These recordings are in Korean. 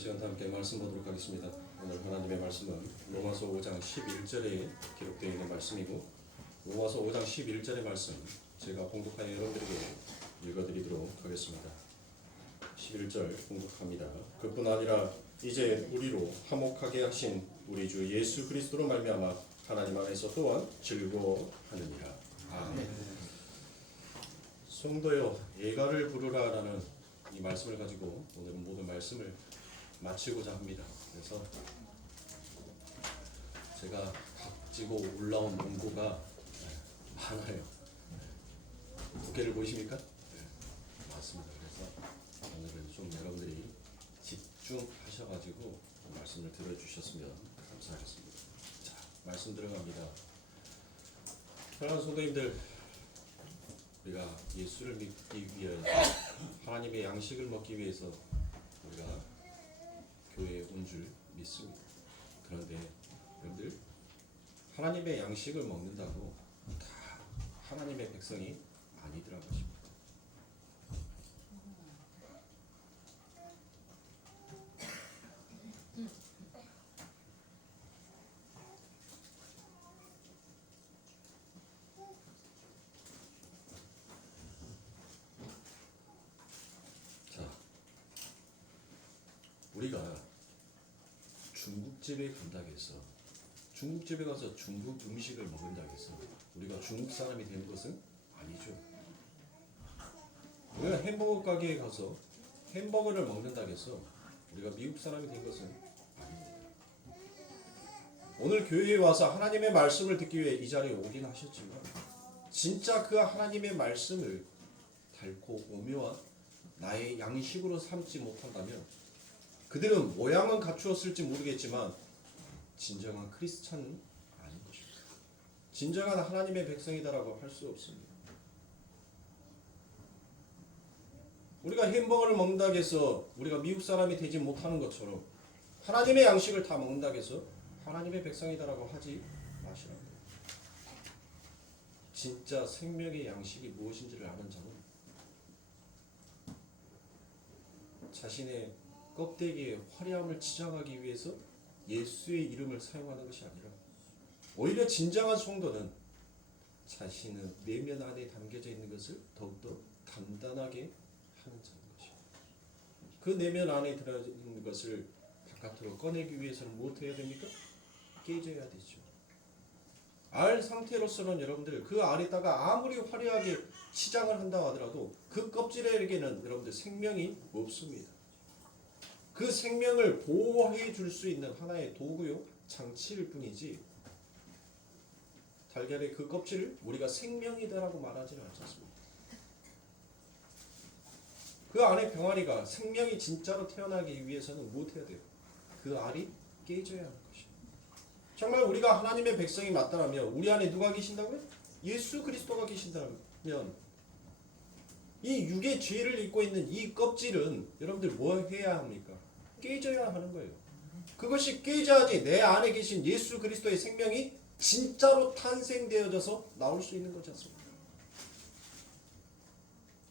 시간 함께 말씀 보도록 하겠습니다. 오늘 하나님의 말씀은 로마서 5장 11절에 기록되어 있는 말씀이고, 로마서 5장 11절의 말씀 제가 봉독하여 여러분들에게 읽어드리도록 하겠습니다. 11절 봉독합니다. 그뿐 아니라 이제 우리로 화목하게 하신 우리 주 예수 그리스도로 말미암아 하나님 안에서 또한 즐거워하느니라. 아멘. 성도여 예가를 부르라라는 이 말씀을 가지고 오늘은 모든 말씀을 마치고자 합니다. 그래서 제가 각지고 올라온 농구가 많아요. 두께를 보이십니까? 네, 맞습니다. 그래서 오늘은 좀 여러분들이 집중하셔가지고 말씀을 들어주셨으면 감사하겠습니다. 자, 말씀 들어갑니다. 사랑하는 성도님들, 우리가 예수를 믿기 위해서, 하나님의 양식을 먹기 위해서 우리가 교회에 온 줄 믿습니다. 그런데 여러분들, 하나님의 양식을 먹는다고 다 하나님의 백성이 아니더라는 것입니다. 우리가 중국집에 간다고 해서, 중국집에 가서 중국 음식을 먹는다고 해서 우리가 중국 사람이 되는 것은 아니죠. 우리가 햄버거 가게에 가서 햄버거를 먹는다고 해서 우리가 미국 사람이 된 것은 아닙니다. 오늘 교회에 와서 하나님의 말씀을 듣기 위해 이 자리에 오긴 하셨지만, 진짜 그 하나님의 말씀을 달고 오묘한 나의 양식으로 삼지 못한다면 그들은 모양은 갖추었을지 모르겠지만 진정한 크리스찬은 아닌 것입니다. 진정한 하나님의 백성이다라고 할 수 없습니다. 우리가 햄버거를 먹는다고 해서 우리가 미국 사람이 되지 못하는 것처럼 하나님의 양식을 다 먹는다고 해서 하나님의 백성이다라고 하지 마시라고. 진짜 생명의 양식이 무엇인지를 아는 자는 자신의 껍데기의 화려함을 치장하기 위해서 예수의 이름을 사용하는 것이 아니라, 오히려 진정한 성도는 자신의 내면 안에 담겨져 있는 것을 더욱더 단단하게 하는 자인 것입니다. 그 내면 안에 들어있는 것을 바깥으로 꺼내기 위해서는 무엇 해야 됩니까? 깨져야 되죠. 알 상태로서는 여러분들 그 알에다가 아무리 화려하게 치장을 한다 하더라도 그 껍질에게는 여러분들 생명이 없습니다. 그 생명을 보호해 줄 수 있는 하나의 도구요, 장치일 뿐이지, 달걀의 그 껍질을 우리가 생명이다라고 말하지는 않습니다. 그 안에 병아리가 생명이 진짜로 태어나기 위해서는 무엇해야 돼요? 그 알이 깨져야 하는 것입니다. 정말 우리가 하나님의 백성이 맞다면 우리 안에 누가 계신다고요? 예수 그리스도가 계신다면 이 육의 죄를 입고 있는 이 껍질은 여러분들 뭐 해야 합니까? 깨져야 하는 거예요. 그것이 깨져야지 내 안에 계신 예수 그리스도의 생명이 진짜로 탄생되어져서 나올 수 있는 거지 않습니까?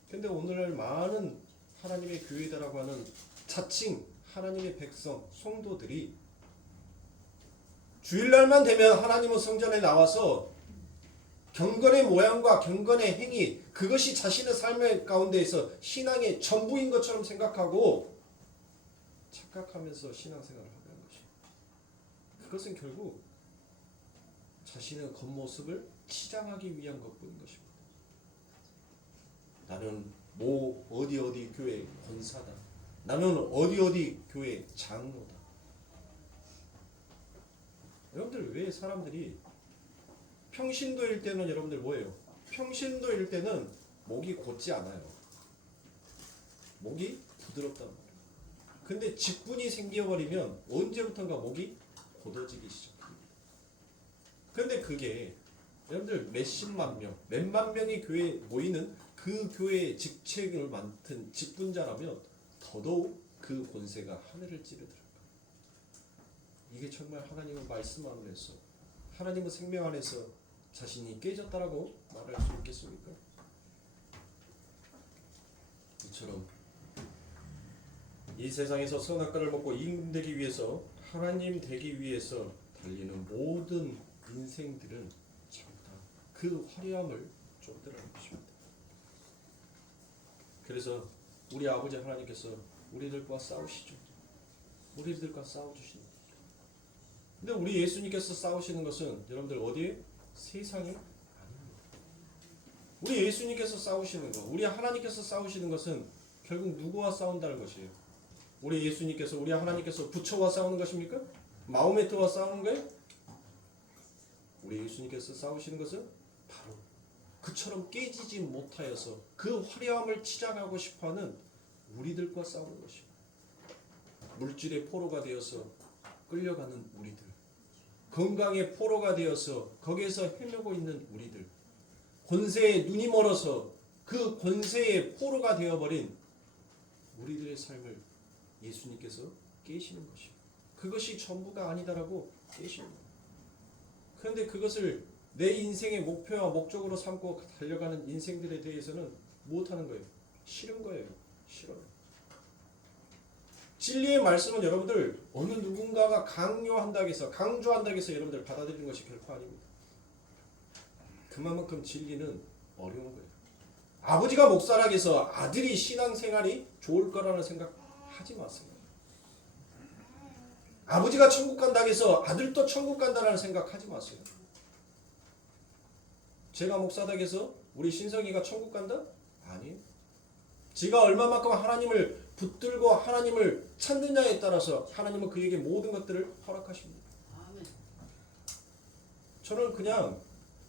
근데 오늘날 많은 하나님의 교회다라고 하는 자칭 하나님의 백성, 성도들이 주일날만 되면 하나님의 성전에 나와서 경건의 모양과 경건의 행위, 그것이 자신의 삶의 가운데에서 신앙의 전부인 것처럼 생각하고 착각하면서 신앙생활을 하는 것입니다. 그것은 결국 자신의 겉모습을 치장하기 위한 것뿐인 것입니다. 나는 뭐 어디 교회 권사다. 나는 어디 교회 장로다. 여러분들 왜 사람들이 평신도일 때는 여러분들 뭐예요? 평신도일 때는 목이 곧지 않아요. 목이 부드럽단 말이에요. 근데 직분이 생겨버리면 언제부턴가 목이 곧어지기 시작합니다. 그런데 그게 여러분들 몇십만 명, 몇만 명이 교회에 모이는 그 교회의 직책을 맡은 직분자라면 더더욱 그 권세가 하늘을 찌르더라고요. 이게 정말 하나님의 말씀 안에서, 하나님의 생명 안에서 자신이 깨졌다라고 말할 수 있겠습니까? 이처럼 이 세상에서 선악과를 먹고 임금 되기 위해서 하나님 되기 위해서 달리는 모든 인생들은 전부 다 그 화려함을 쫓더라는 것입니다. 그래서 우리 아버지 하나님께서 우리들과 싸우시죠. 우리들과 싸워주시는 거예요. 근데 우리 예수님께서 싸우시는 것은 여러분들 어디에? 세상에 아닙니다. 우리 예수님께서 싸우시는 것, 우리 하나님께서 싸우시는 것은 결국 누구와 싸운다는 것이에요? 우리 예수님께서, 우리 하나님께서 부처와 싸우는 것입니까? 마호메트와 싸우는 거예요? 우리 예수님께서 싸우시는 것은 바로 그처럼 깨지지 못하여서 그 화려함을 치장하고 싶어하는 우리들과 싸우는 것입니다. 물질의 포로가 되어서 끌려가는 우리들, 건강의 포로가 되어서 거기에서 헤매고 있는 우리들, 권세에 눈이 멀어서 그 권세의 포로가 되어버린 우리들의 삶을 예수님께서 깨시는 것이에요. 그것이 전부가 아니다라고 깨시는 거예요. 그런데 그것을 내 인생의 목표와 목적으로 삼고 달려가는 인생들에 대해서는 못하는 거예요. 싫은 거예요. 싫어요. 진리의 말씀은 여러분들 어느 누군가가 강요한다고 해서, 강조한다고 해서 여러분들 받아들이는 것이 결코 아닙니다. 그만큼 진리는 어려운 거예요. 아버지가 목사라고 해서 아들이 신앙생활이 좋을 거라는 생각 하지 마세요. 아버지가 천국 간다고 해서 아들도 천국 간다는 생각 하지 마세요. 제가 목사다고 해서 우리 신성이가 천국 간다? 아니에요. 지가 얼마만큼 하나님을 붙들고 하나님을 찾느냐에 따라서 하나님은 그에게 모든 것들을 허락하십니다. 저는 그냥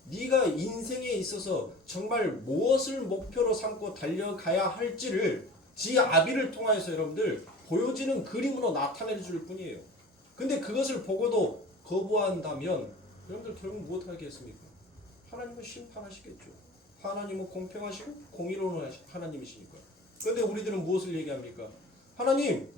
네가 인생에 있어서 정말 무엇을 목표로 삼고 달려가야 할지를 지 아비를 통하여서 여러분들 보여지는 그림으로 나타내 줄 뿐이에요. 근데 그것을 보고도 거부한다면 여러분들 결국 무엇하겠습니까? 하나님은 심판하시겠죠. 하나님은 공평하시고 공의로운 하나님이시니까. 그런데 우리들은 무엇을 얘기합니까? 하나님,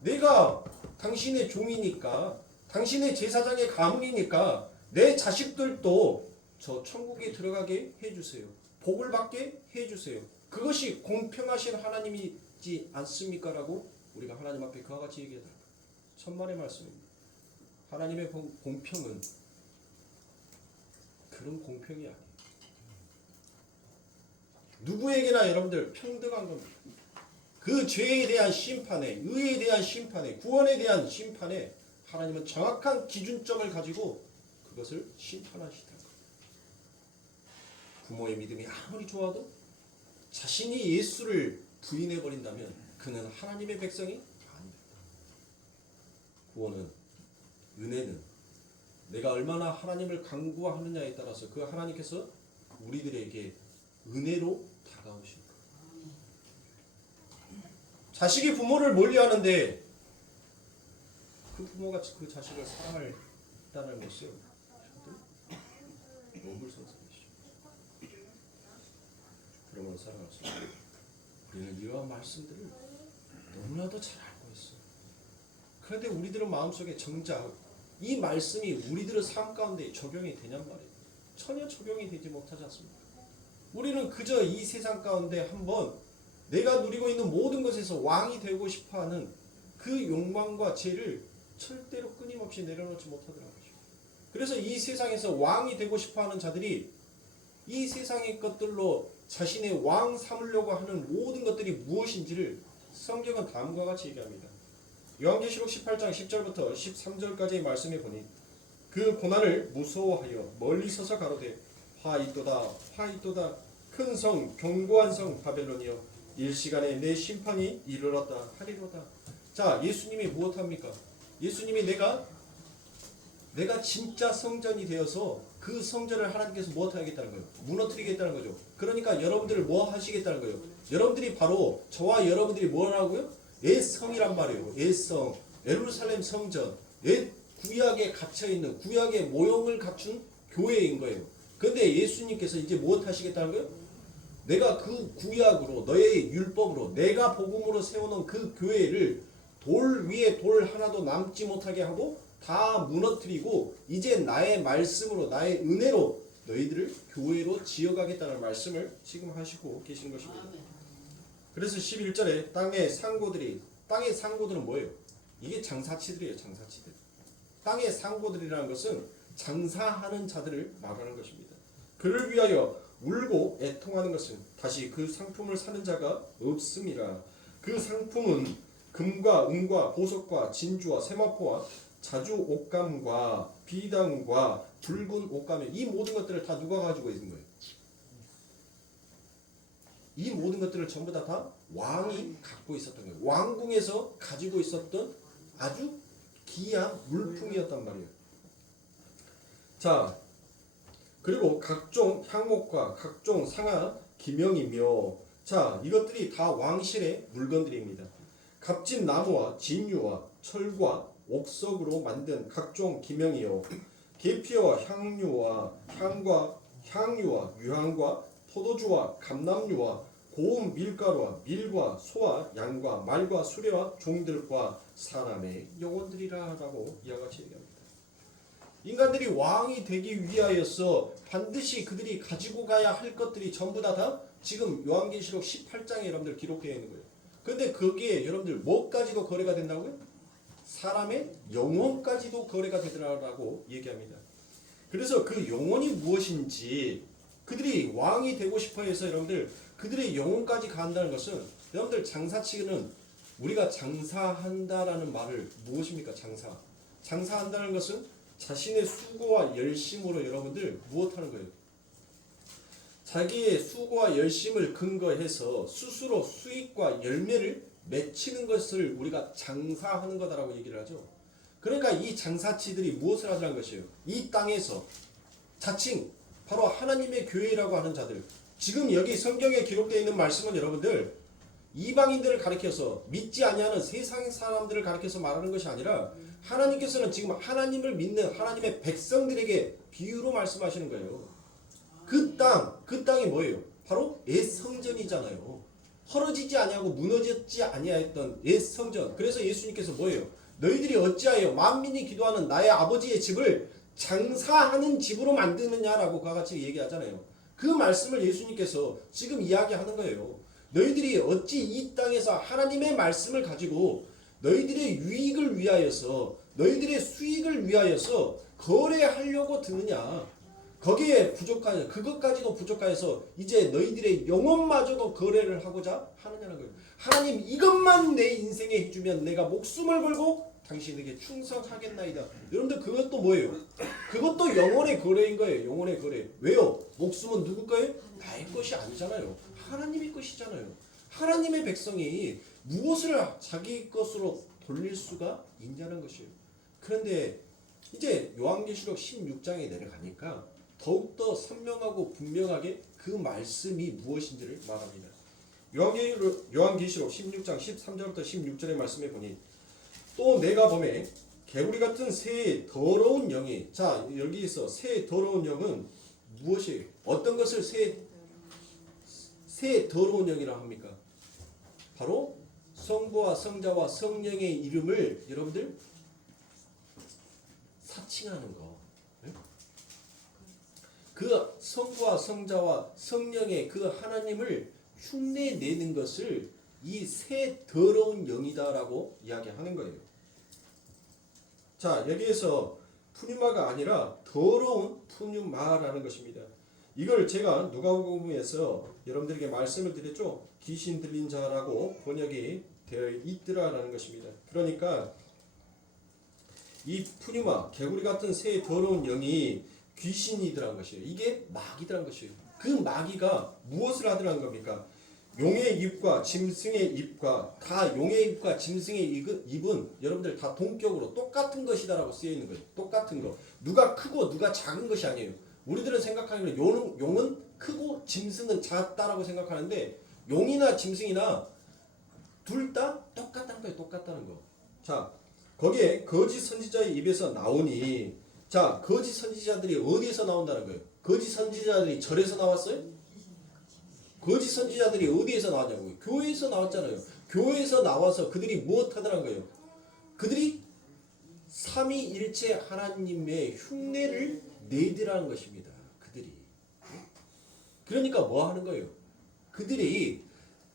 내가 당신의 종이니까, 당신의 제사장의 가문이니까 내 자식들도 저 천국에 들어가게 해주세요. 복을 받게 해주세요. 그것이 공평하신 하나님이지 않습니까? 라고 우리가 하나님 앞에 그와 같이 얘기해야 됩니다. 천만의 말씀입니다. 하나님의 공평은 그런 공평이 아니에요. 누구에게나 여러분들 평등한 겁니다. 그 죄에 대한 심판에, 의에 대한 심판에, 구원에 대한 심판에 하나님은 정확한 기준점을 가지고 그것을 심판하시다. 부모의 믿음이 아무리 좋아도 자신이 예수를 부인해버린다면 그는 하나님의 백성이 아닙니다. 구원은, 은혜는 내가 얼마나 하나님을 간구하느냐에 따라서 그 하나님께서 우리들에게 은혜로 다가오십니다. 자식이 부모를 멀리하는데 그 부모가 그 자식을 사랑한다는 것이요. 노물선상이시죠. 그러면 사랑할 수 있습니다. 우리는 이러한 말씀들을 너무나도 잘 알고 있어요. 그런데 우리들은 마음속에 정작 이 말씀이 우리들의 삶 가운데 적용이 되냔 말이에요. 전혀 적용이 되지 못하지 않습니까? 우리는 그저 이 세상 가운데 한번 내가 누리고 있는 모든 것에서 왕이 되고 싶어하는 그 욕망과 죄를 절대로 끊임없이 내려놓지 못하더라고요. 그래서 이 세상에서 왕이 되고 싶어하는 자들이 이 세상의 것들로 자신의 왕 삼으려고 하는 모든 것들이 무엇인지를 성경은 다음과 같이 얘기합니다. 요한계시록 18장 10절부터 13절까지의 말씀에 보니 그 고난을 무서워하여 멀리 서서 가로되 화이또다 화이또다 큰 성 견고한 성 바벨론이여 일시간에 내 심판이 이르렀다 하리로다. 자, 예수님이 무엇합니까? 예수님이 내가 진짜 성전이 되어서 그 성전을 하나님께서 무엇하겠다는 거예요? 무너뜨리겠다는 거죠. 그러니까 여러분들을 뭐 하시겠다는 거예요? 여러분들이 바로 저와 여러분들이 뭐라고요? 옛 성이란 말이에요. 옛 성, 예루살렘 성전, 옛 구약에 갇혀있는 구약의 모형을 갖춘 교회인 거예요. 그런데 예수님께서 이제 무엇 하시겠다는 거예요? 내가 그 구약으로 너의 율법으로 내가 복음으로 세워놓은 그 교회를 돌 위에 돌 하나도 남지 못하게 하고 다 무너뜨리고 이제 나의 말씀으로 나의 은혜로 너희들을 교회로 지어가겠다는 말씀을 지금 하시고 계신 것입니다. 그래서 11절에 땅의 상고들이 땅의 상고들은 뭐예요? 이게 장사치들이에요. 장사치들. 땅의 상고들이라는 것은 장사하는 자들을 말하는 것입니다. 그를 위하여 울고 애통하는 것은 다시 그 상품을 사는 자가 없음이라. 그 상품은 금과 은과 보석과 진주와 세마포와 자주 옷감과 비당과 붉은 옷감에 이 모든 것들을 다 누가 가지고 있는 거예요? 이 모든 것들을 전부 다 왕이 갖고 있었던 거예요. 왕궁에서 가지고 있었던 아주 귀한 물품이었단 말이에요. 자, 그리고 각종 향목과 각종 상하 기명이며, 자, 이것들이 다 왕실의 물건들입니다. 값진 나무와 진유와 철과 옥석으로 만든 각종 기명이요, 계피와 향유와 향과 향유와 유향과 포도주와 감람유와 고운 밀가루와 밀과 소와 양과 말과 수레와 종들과 사람의 영혼들이라라고 이와 같이 얘기합니다. 인간들이 왕이 되기 위하여서 반드시 그들이 가지고 가야 할 것들이 전부 다 지금 요한계시록 18장에 여러분들 기록되어 있는 거예요. 그런데 거기에 여러분들 뭐까지도 거래가 된다고요? 사람의 영혼까지도 거래가 되더라라고 얘기합니다. 그래서 그 영혼이 무엇인지, 그들이 왕이 되고 싶어 해서 여러분들 그들의 영혼까지 간다는 것은, 여러분들 장사치는 우리가 장사한다라는 말을 무엇입니까? 장사한다는 것은 자신의 수고와 열심으로 여러분들 무엇하는 거예요? 자기의 수고와 열심을 근거해서 스스로 수익과 열매를 맺히는 것을 우리가 장사하는 거다라고 얘기를 하죠. 그러니까 이 장사치들이 무엇을 하더란 것이에요? 이 땅에서 자칭 바로 하나님의 교회라고 하는 자들, 지금 여기 성경에 기록되어 있는 말씀은 여러분들 이방인들을 가리켜서, 믿지 아니하는 세상 사람들을 가리켜서 말하는 것이 아니라 하나님께서는 지금 하나님을 믿는 하나님의 백성들에게 비유로 말씀하시는 거예요. 그 땅이 뭐예요? 바로 옛 성전이잖아요. 헐어지지 아니하고 무너지지 아니하였던 옛 성전. 그래서 예수님께서 뭐예요? 너희들이 어찌하여 만민이 기도하는 나의 아버지의 집을 장사하는 집으로 만드느냐라고 그와 같이 얘기하잖아요. 그 말씀을 예수님께서 지금 이야기하는 거예요. 너희들이 어찌 이 땅에서 하나님의 말씀을 가지고 너희들의 유익을 위하여서, 너희들의 수익을 위하여서 거래하려고 드느냐. 거기에 부족하여, 그것까지도 부족하여서 이제 너희들의 영혼마저도 거래를 하고자 하느냐는 거예요. 하나님, 이것만 내 인생에 해주면 내가 목숨을 걸고 당신에게 충성하겠나이다. 여러분들 그것도 뭐예요? 그것도 영혼의 거래인 거예요. 영혼의 거래. 왜요? 목숨은 누구 거예요? 나의 것이 아니잖아요. 하나님의 것이잖아요. 하나님의 백성이 무엇을 자기 것으로 돌릴 수가 있냐는 것이에요. 그런데 이제 요한계시록 16장에 내려가니까 더욱더 선명하고 분명하게 그 말씀이 무엇인지를 말합니다. 요한계시록 16장 13절부터 16절의 말씀에 보니, 또 내가 보매 개구리 같은 새 더러운 영이, 자, 여기서 새 더러운 영은 무엇이에요? 어떤 것을 새 더러운 영이라고 합니까? 바로 성부와 성자와 성령의 이름을 여러분들 사칭하는 거. 그 성부와 성자와 성령의 그 하나님을 흉내내는 것을 이 새 더러운 영이다라고 이야기하는 거예요. 자, 여기에서 푸뉴마가 아니라 더러운 푸뉴마라는 것입니다. 이걸 제가 누가복음에서 여러분들에게 말씀을 드렸죠. 귀신 들린 자라고 번역이 되어 있더라라는 것입니다. 그러니까 이 푸뉴마, 개구리 같은 새 더러운 영이 귀신이더란 것이에요. 이게 마귀더란 것이에요. 그 마귀가 무엇을 하더란 겁니까? 용의 입과 짐승의 입과, 다 용의 입과 짐승의 입은 여러분들 다 동격으로 똑같은 것이다라고 쓰여 있는 거예요. 똑같은 거. 누가 크고 누가 작은 것이 아니에요. 우리들은 생각하기로 용은 크고 짐승은 작다라고 생각하는데, 용이나 짐승이나 둘 다 똑같다는 거예요. 똑같다는 거. 자, 거기에 거짓 선지자의 입에서 나오니, 자, 거짓 선지자들이 어디에서 나온다는 거예요? 거짓 선지자들이 절에서 나왔어요? 거짓 선지자들이 어디에서 나왔냐고요? 교회에서 나왔잖아요. 교회에서 나와서 그들이 무엇 하더란 거예요? 그들이 삼위일체 하나님의 흉내를 내더라는 것입니다. 그들이. 그러니까 뭐 하는 거예요? 그들이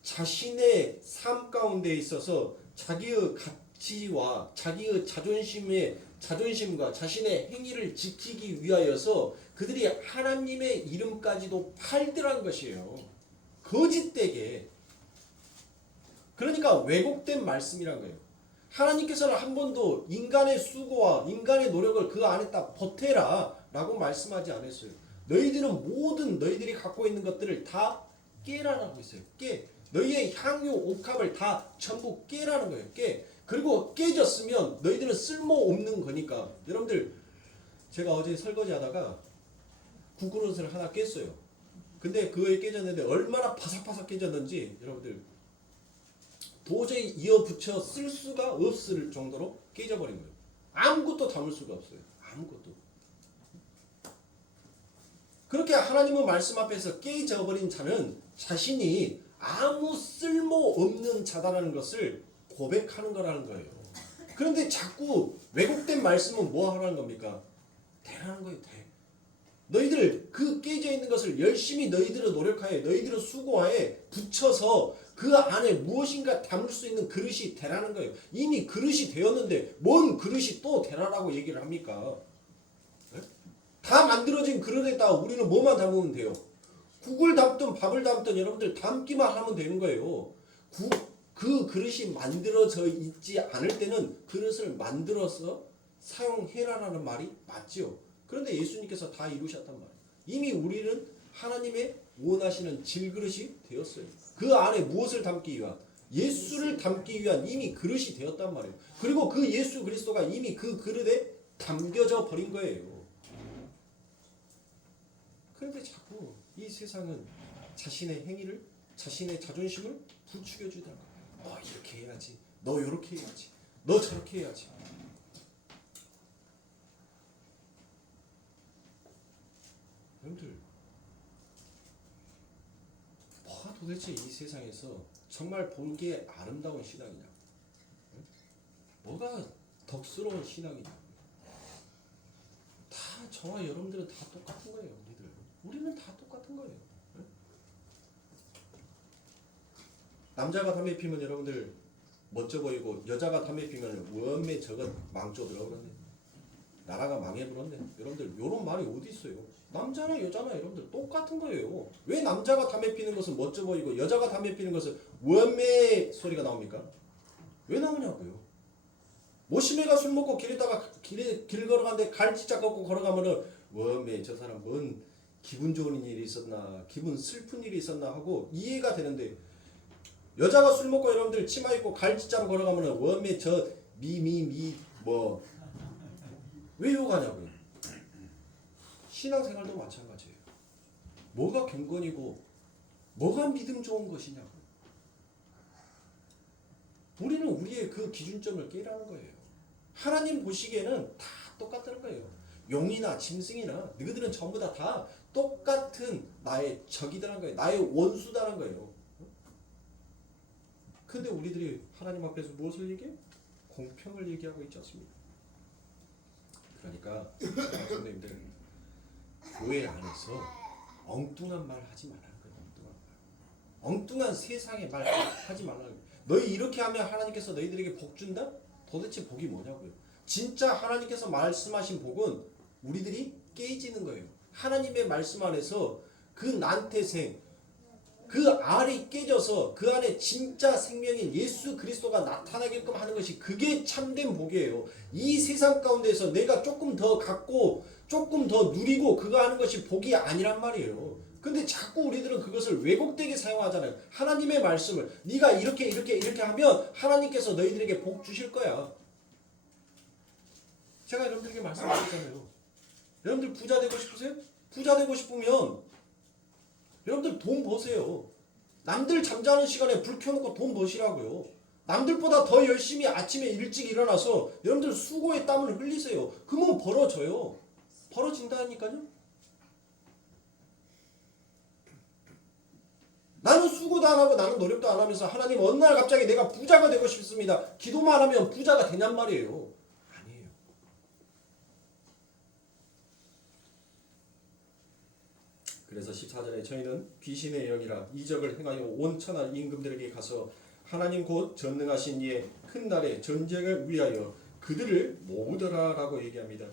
자신의 삶 가운데 있어서 자기의 가치와 자기의 자존심과 자신의 행위를 지키기 위하여서 그들이 하나님의 이름까지도 팔더란 것이에요. 거짓되게. 그러니까 왜곡된 말씀이란 거예요. 하나님께서는 한 번도 인간의 수고와 인간의 노력을 그 안에다 보태라 라고 말씀하지 않았어요. 너희들은 모든 너희들이 갖고 있는 것들을 다 깨라라고 했어요. 깨. 너희의 향유 옥합을 다 전부 깨라는 거예요. 깨. 그리고 깨졌으면 너희들은 쓸모없는 거니까. 여러분들, 제가 어제 설거지 하다가 국그릇을 하나 깼어요. 근데 그거에 깨졌는데 얼마나 바삭바삭 깨졌는지 여러분들 도저히 이어붙여 쓸 수가 없을 정도로 깨져버린 거예요. 아무것도 담을 수가 없어요. 아무것도. 그렇게 하나님의 말씀 앞에서 깨져버린 자는 자신이 아무 쓸모없는 자다라는 것을 고백하는 거라는 거예요. 그런데 자꾸 왜곡된 말씀은 뭐 하라는 겁니까? 대라는 거예요. 대. 너희들 그 깨져 있는 것을 열심히 너희들의 노력하에 너희들의 수고하에 붙여서 그 안에 무엇인가 담을 수 있는 그릇이 되라는 거예요. 이미 그릇이 되었는데 뭔 그릇이 또 되라라고 얘기를 합니까? 네? 다 만들어진 그릇에다가 우리는 뭐만 담으면 돼요? 국을 담든 밥을 담든 여러분들 담기만 하면 되는 거예요. 그 그릇이 만들어져 있지 않을 때는 그릇을 만들어서 사용해라라는 말이 맞죠. 그런데 예수님께서 다 이루셨단 말이에요. 이미 우리는 하나님의 원하시는 질그릇이 되었어요. 그 안에 무엇을 담기 위한? 예수를 담기 위한 이미 그릇이 되었단 말이에요. 그리고 그 예수 그리스도가 이미 그 그릇에 담겨져 버린 거예요. 그런데 자꾸 이 세상은 자신의 행위를, 자신의 자존심을 부추겨 주더라. 너 이렇게 해야지. 너 이렇게 해야지. 너 저렇게 해야지. 여러분들, 뭐가 도대체 이 세상에서 정말 보기에 아름다운 신앙이냐? 뭐가 덕스러운 신앙이냐? 다 저와 여러분들은 다 똑같은 거예요. 우리는 다 똑같은 거예요. 남자가 담배 피면 여러분들 멋져 보이고 여자가 담배 피면 원매 저건 망조들어 그러네. 나라가 망해버렸네. 여러분들 요런 말이 어디 있어요? 남자나 여자나 여러분들 똑같은 거예요. 왜 남자가 담배 피는 것은 멋져 보이고 여자가 담배 피는 것은 원매 소리가 나옵니까? 왜 나오냐고요. 모시매가 술 먹고 길에다가 길 걸어가는데 갈지짝 걷고 걸어가면은 원매 저 사람 뭔 기분 좋은 일이 있었나 기분 슬픈 일이 있었나 하고 이해가 되는데 여자가 술 먹고 여러분들 치마 입고 갈지자로 걸어가면은 원매 저 미미미 뭐 왜 욕하냐고요. 신앙생활도 마찬가지예요. 뭐가 경건이고 뭐가 믿음 좋은 것이냐고. 우리는 우리의 그 기준점을 깨라는 거예요. 하나님 보시기에는 다 똑같다는 거예요. 용이나 짐승이나 너희들은 전부 다 똑같은 나의 적이라는 거예요. 나의 원수다라는 거예요. 근데 우리들이 하나님 앞에서 무엇을 얘기해? 공평을 얘기하고 있지 않습니까? 그러니까 선생님들 교회 안에서 엉뚱한 말 하지 말라는 거예요. 엉뚱한 세상의 말 하지 말라는 거예요. 너희 이렇게 하면 하나님께서 너희들에게 복 준다? 도대체 복이 뭐냐고요. 진짜 하나님께서 말씀하신 복은 우리들이 깨지는 거예요. 하나님의 말씀 안에서 그 난태생 그 알이 깨져서 그 안에 진짜 생명인 예수 그리스도가 나타나게끔 하는 것이 그게 참된 복이에요. 이 세상 가운데서 내가 조금 더 갖고 조금 더 누리고 그거 하는 것이 복이 아니란 말이에요. 근데 자꾸 우리들은 그것을 왜곡되게 사용하잖아요. 하나님의 말씀을 네가 이렇게 하면 하나님께서 너희들에게 복 주실 거야. 제가 여러분들에게 말씀드렸잖아요. 여러분들 부자 되고 싶으세요? 부자 되고 싶으면 여러분들 돈 버세요. 남들 잠자는 시간에 불 켜놓고 돈 버시라고요. 남들보다 더 열심히 아침에 일찍 일어나서 여러분들 수고의 땀을 흘리세요. 그러면 벌어져요. 벌어진다니까요. 나는 수고도 안 하고 나는 노력도 안 하면서 하나님 어느 날 갑자기 내가 부자가 되고 싶습니다. 기도만 하면 부자가 되냔 말이에요. 아니에요. 그래서 14절에 저희는 귀신의 영이라 이적을 행하여 온 천하 임금들에게 가서 하나님 곧 전능하신 이의 큰 날에 전쟁을 위하여 그들을 모으더라라고 얘기합니다.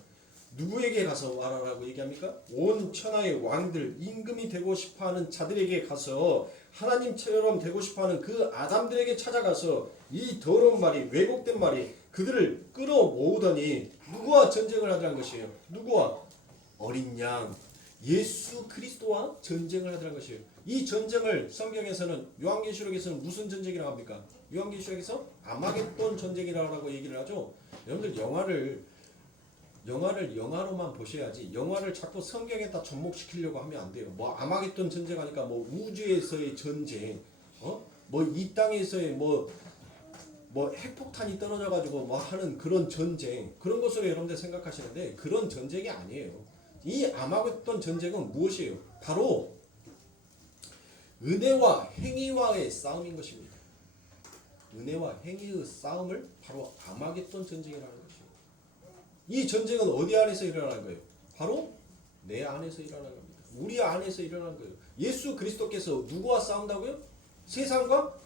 누구에게 가서 와라라고 얘기합니까? 온 천하의 왕들, 임금이 되고 싶어하는 자들에게 가서 하나님처럼 되고 싶어하는 그 아담들에게 찾아가서 이 더러운 말이, 왜곡된 말이 그들을 끌어모으더니 누구와 전쟁을 하자는 것이에요? 누구와? 어린 양 예수 그리스도와 전쟁을 하자는 것이에요. 이 전쟁을 성경에서는, 요한계시록에서는 무슨 전쟁이라고 합니까? 요한계시록에서 아마겟돈 전쟁이라고 얘기를 하죠. 여러분들 영화로만 보셔야지, 영화를 자꾸 성경에다 접목시키려고 하면 안 돼요. 뭐 아마겟돈 전쟁하니까 뭐 우주에서의 전쟁, 뭐 이 땅에서의 뭐 핵폭탄이 떨어져가지고 뭐 하는 그런 전쟁, 그런 것으로 여러분들 생각하시는데 그런 전쟁이 아니에요. 이 아마겟돈 전쟁은 무엇이에요? 바로 은혜와 행위와의 싸움인 것입니다. 은혜와 행위의 싸움을 바로 아마겟돈 전쟁이라는 것입니다. 이 전쟁은 어디 안에서 일어나는 거예요? 바로 내 안에서 일어나는 겁니다. 우리 안에서 일어나는 거예요. 예수 그리스도께서 누구와 싸운다고요? 세상과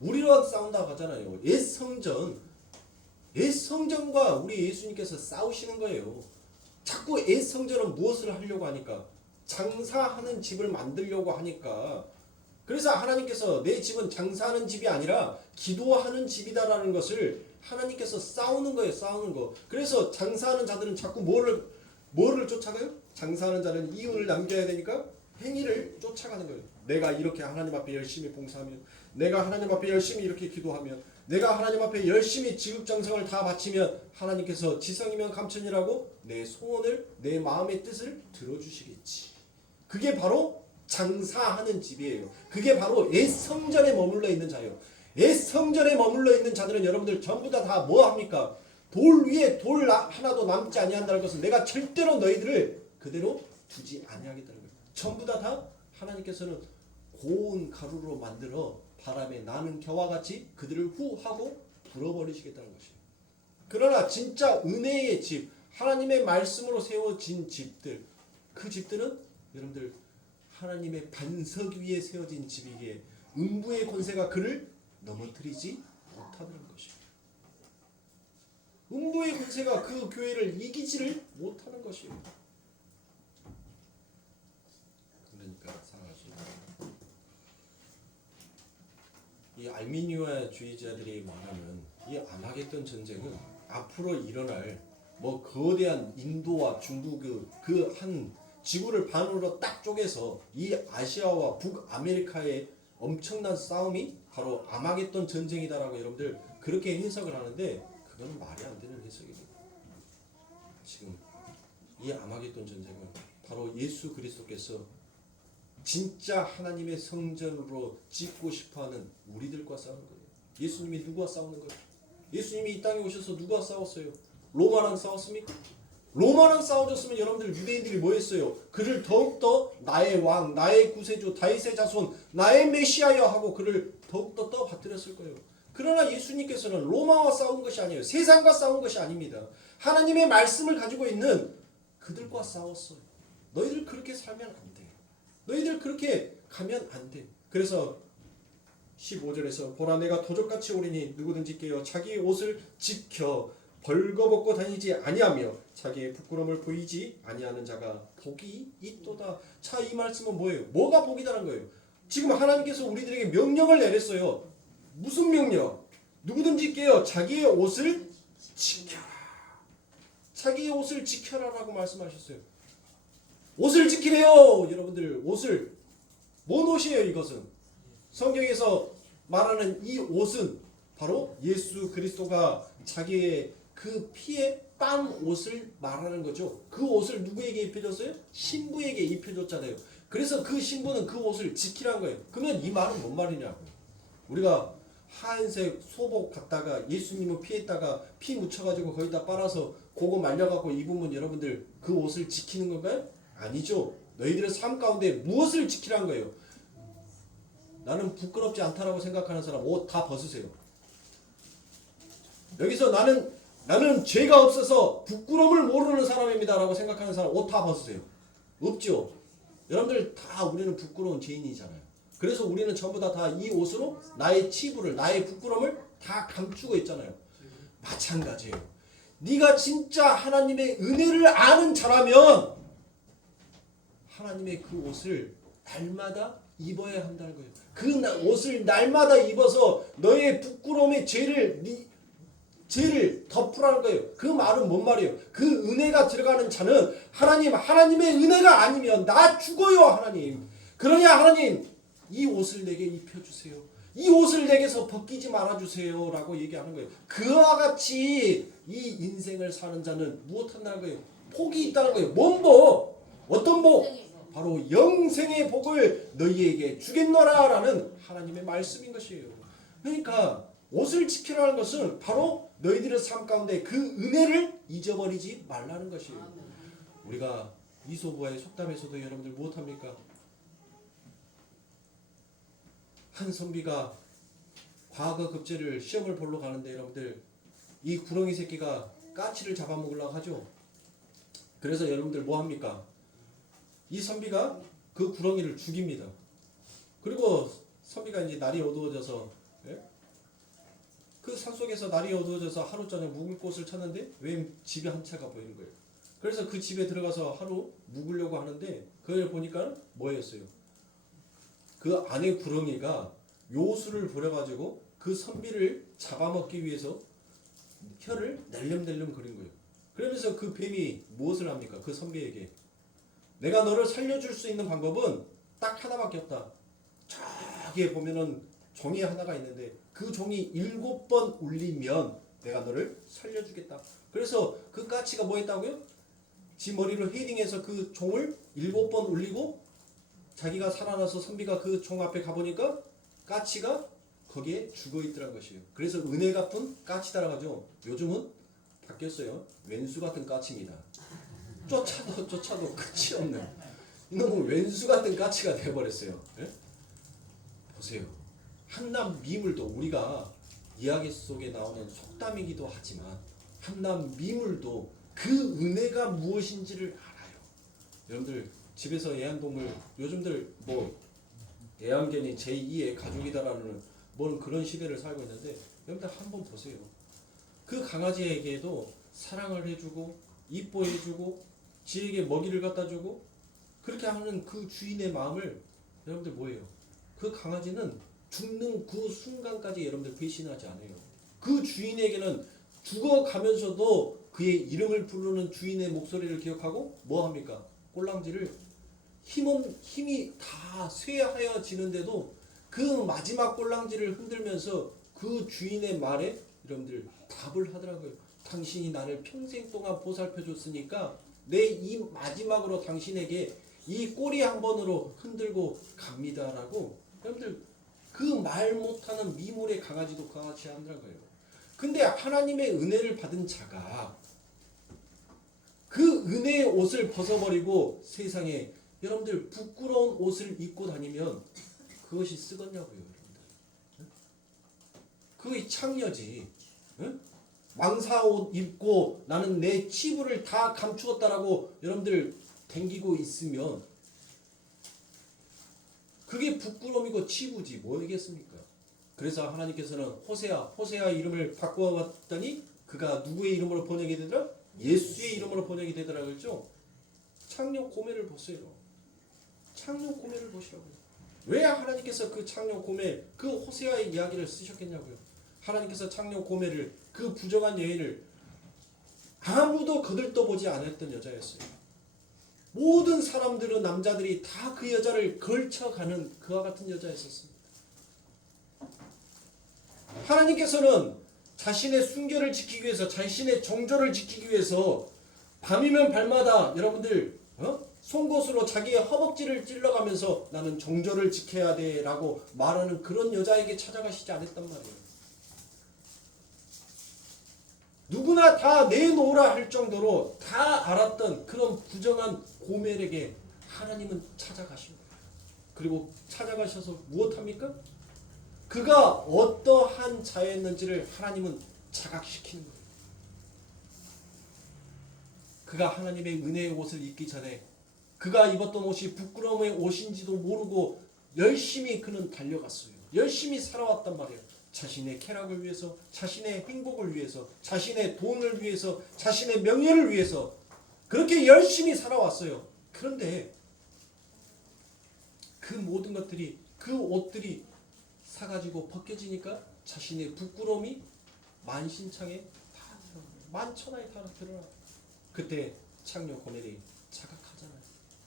우리와 싸운다고 하잖아요. 옛 성전과 우리 예수님께서 싸우시는 거예요. 자꾸 옛 성전은 무엇을 하려고 하니까? 장사하는 집을 만들려고 하니까. 그래서 하나님께서 내 집은 장사하는 집이 아니라 기도하는 집이다라는 것을 하나님께서 싸우는 거예요. 싸우는 거. 그래서 장사하는 자들은 자꾸 뭐를 쫓아가요? 장사하는 자는 이윤을 남겨야 되니까 행위를 쫓아가는 거예요. 내가 이렇게 하나님 앞에 열심히 봉사하면, 내가 하나님 앞에 열심히 이렇게 기도하면, 내가 하나님 앞에 열심히 지극정성을 다 바치면 하나님께서 지성이면 감천이라고 내 소원을, 내 마음의 뜻을 들어주시겠지. 그게 바로 장사하는 집이에요. 그게 바로 옛 성전에 머물러 있는 자예요. 옛 성전에 머물러 있는 자들은 여러분들 전부 다 뭐 합니까? 돌 위에 돌 하나도 남지 아니한다는 것은 내가 절대로 너희들을 그대로 두지 아니하겠다는 거예요. 전부 다 하나님께서는 고운 가루로 만들어 바람에 나는 겨와 같이 그들을 후하고 불어버리시겠다는 것이에요. 그러나 진짜 은혜의 집, 하나님의 말씀으로 세워진 집들, 그 집들은 여러분들 하나님의 반석 위에 세워진 집이기에 음부의 권세가 그를 넘어뜨리지 못하는 것입니다. 음부의 권세가 그 교회를 이기지를 못하는 것이에요. 그러니까 사랑하시는 이 알미니아주의자들이 말하는 이 아마겟돈 전쟁은 앞으로 일어날 뭐 거대한 인도와 중국 그 한 지구를 반으로 딱 쪼개서 이 아시아와 북아메리카의 엄청난 싸움이 바로 아마겟돈 전쟁이다라고 여러분들 그렇게 해석을 하는데 그건 말이 안 되는 해석입니다. 지금 이 아마겟돈 전쟁은 바로 예수 그리스도께서 진짜 하나님의 성전으로 짓고 싶어하는 우리들과 싸우는 거예요. 예수님이 누구와 싸우는 거예요? 예수님이 이 땅에 오셔서 누구와 싸웠어요? 로마랑 싸웠습니까? 로마랑 싸워줬으면 여러분들 유대인들이 뭐 했어요? 그를 더욱더 나의 왕, 나의 구세주, 다윗의 자손, 나의 메시아여 하고 그를 더욱더 떠받들였을 거예요. 그러나 예수님께서는 로마와 싸운 것이 아니에요. 세상과 싸운 것이 아닙니다. 하나님의 말씀을 가지고 있는 그들과 싸웠어요. 너희들 그렇게 살면 안 돼. 너희들 그렇게 가면 안 돼. 그래서 15절에서 보라 내가 도적같이 오리니 누구든지 깨어 자기의 옷을 지켜 벌거벗고 다니지 아니하며 자기의 부끄러움을 보이지 아니하는 자가 복이 있도다. 자, 이 말씀은 뭐예요? 뭐가 복이다는 거예요? 지금 하나님께서 우리들에게 명령을 내렸어요. 무슨 명령? 누구든지 깨어 자기의 옷을 지켜라. 자기의 옷을 지켜라라고 말씀하셨어요. 옷을 지키래요. 여러분들 옷을, 뭔 옷이에요 이것은? 성경에서 말하는 이 옷은 바로 예수 그리스도가 자기의 그 피의 땀 옷을 말하는 거죠. 그 옷을 누구에게 입혀줬어요? 신부에게 입혀줬잖아요. 그래서 그 신부는 그 옷을 지키라는 거예요. 그러면 이 말은 뭔 말이냐고. 우리가 하얀색 소복 갖다가 예수님은 피에다가 피 묻혀가지고 거기다 빨아서 그거 말려갖고 입으면 여러분들 그 옷을 지키는 건가요? 아니죠. 너희들의 삶 가운데 무엇을 지키라는 거예요? 나는 부끄럽지 않다라고 생각하는 사람 옷 다 벗으세요. 여기서 나는 죄가 없어서 부끄러움을 모르는 사람입니다 라고 생각하는 사람 옷 다 벗으세요. 없죠. 여러분들 다 우리는 부끄러운 죄인이잖아요. 그래서 우리는 전부 다 이 옷으로 나의 치부를, 나의 부끄러움을 다 감추고 있잖아요. 마찬가지예요. 네가 진짜 하나님의 은혜를 아는 자라면 하나님의 그 옷을 날마다 입어야 한다는 거예요. 그 옷을 날마다 입어서 너의 부끄러움의 죄를 덮으라는 거예요. 그 말은 뭔 말이에요? 그 은혜가 들어가는 자는 하나님의 은혜가 아니면 나 죽어요 하나님. 그러냐 하나님 이 옷을 내게 입혀주세요. 이 옷을 내게서 벗기지 말아주세요 라고 얘기하는 거예요. 그와 같이 이 인생을 사는 자는 무엇한다는 거예요? 복이 있다는 거예요. 뭔 복? 어떤 복? 바로 영생의 복을 너희에게 주겠노라 라는 하나님의 말씀인 것이에요. 그러니까 옷을 지키라는 것은 바로 너희들의 삶 가운데 그 은혜를 잊어버리지 말라는 것이에요. 우리가 이소부와의 속담에서도 여러분들 무엇합니까? 한 선비가 과거 급제를 시험을 보러 가는데 여러분들 이 구렁이 새끼가 까치를 잡아먹으려고 하죠. 그래서 여러분들 뭐합니까? 이 선비가 그 구렁이를 죽입니다. 그리고 선비가 이제 날이 어두워져서 그 산속에서 날이 어두워져서 하루 저녁 묵을 곳을 찾는데 왜 집이 한 채가 보이는 거예요. 그래서 그 집에 들어가서 하루 묵으려고 하는데 그걸 보니까 뭐였어요? 그 안에 구렁이가 요술을 부려가지고 그 선비를 잡아먹기 위해서 혀를 낼름낼름 그린 거예요. 그러면서 그 뱀이 무엇을 합니까? 그 선비에게 내가 너를 살려줄 수 있는 방법은 딱 하나밖에 없다. 저기에 보면은 종이 하나가 있는데 그 종이 7번 울리면 내가 너를 살려주겠다. 그래서 그 까치가 뭐 했다고요? 지 머리로 헤딩해서 그 종을 7번 울리고 자기가 살아나서 선비가 그 종 앞에 가보니까 까치가 거기에 죽어있더란 것이에요. 그래서 은혜 갚은 까치다라고 하죠. 요즘은 바뀌었어요. 왼수 같은 까치입니다. 쫓아도 끝이 없는 이놈은 왼수 같은 까치가 되어버렸어요. 예? 보세요. 한남 미물도 우리가 이야기 속에 나오는 속담이기도 하지만 한남 미물도 그 은혜가 무엇인지를 알아요. 여러분들 집에서 애완동물 요즘들 뭐 애완견이 제2의 가족이다라는 뭔 그런 시대를 살고 있는데 여러분들 한번 보세요. 그 강아지에게도 사랑을 해주고 이뻐해주고 지에게 먹이를 갖다 주고 그렇게 하는 그 주인의 마음을 여러분들 뭐예요? 그 강아지는 죽는 그 순간까지 여러분들 배신하지 않아요. 그 주인에게는 죽어가면서도 그의 이름을 부르는 주인의 목소리를 기억하고 뭐 합니까? 꼴랑지를 힘이 다 쇠하여지는데도 그 마지막 꼴랑지를 흔들면서 그 주인의 말에 여러분들 답을 하더라고요. 당신이 나를 평생 동안 보살펴 줬으니까 내 이 마지막으로 당신에게 이 꼬리 한 번으로 흔들고 갑니다라고 여러분들 그 말 못하는 미물의 강아지도 강아지 하더라고요. 근데 하나님의 은혜를 받은 자가 그 은혜의 옷을 벗어버리고 세상에 여러분들 부끄러운 옷을 입고 다니면 그것이 쓰겄냐고요. 여러분들. 그게 창녀지. 응? 망사옷 입고 나는 내 치부를 다 감추었다라고 여러분들 댕기고 있으면 그게 부끄러움이고 치부지 뭐겠습니까? 그래서 하나님께서는 호세아 이름을 바꿔봤더니 그가 누구의 이름으로 번역이 되더라? 예수의 이름으로 번역이 되더라 그랬죠? 창녀 고멜을 보세요. 창녀 고멜을 보시라고요. 왜 하나님께서 그 창녀 고멜, 그 호세아의 이야기를 쓰셨겠냐고요. 하나님께서 창녀 고멜을 그 부정한 여인을 아무도 거들떠보지 않았던 여자였어요. 모든 사람들은 남자들이 다 그 여자를 걸쳐가는 그와 같은 여자였었습니다. 하나님께서는 자신의 순결을 지키기 위해서 자신의 정조를 지키기 위해서 밤이면 밤마다 여러분들 송곳으로 자기의 허벅지를 찔러가면서 나는 정조를 지켜야 돼 라고 말하는 그런 여자에게 찾아가시지 않았단 말이에요. 누구나 다 내놓으라 할 정도로 다 알았던 그런 부정한 고멜에게 하나님은 찾아가신 거예요. 그리고 찾아가셔서 무엇합니까? 그가 어떠한 자였는지를 하나님은 자각시키는 거예요. 그가 하나님의 은혜의 옷을 입기 전에 그가 입었던 옷이 부끄러움의 옷인지도 모르고 열심히 그는 달려갔어요. 열심히 살아왔단 말이에요. 자신의 쾌락을 위해서, 자신의 행복을 위해서, 자신의 돈을 위해서, 자신의 명예를 위해서 그렇게 열심히 살아왔어요. 그런데 그 모든 것들이, 그 옷들이 사가지고 벗겨지니까 자신의 부끄러움이 만신창에 다 만천하에 다 드러나. 그때 창녀 고멜이 자각하잖아요.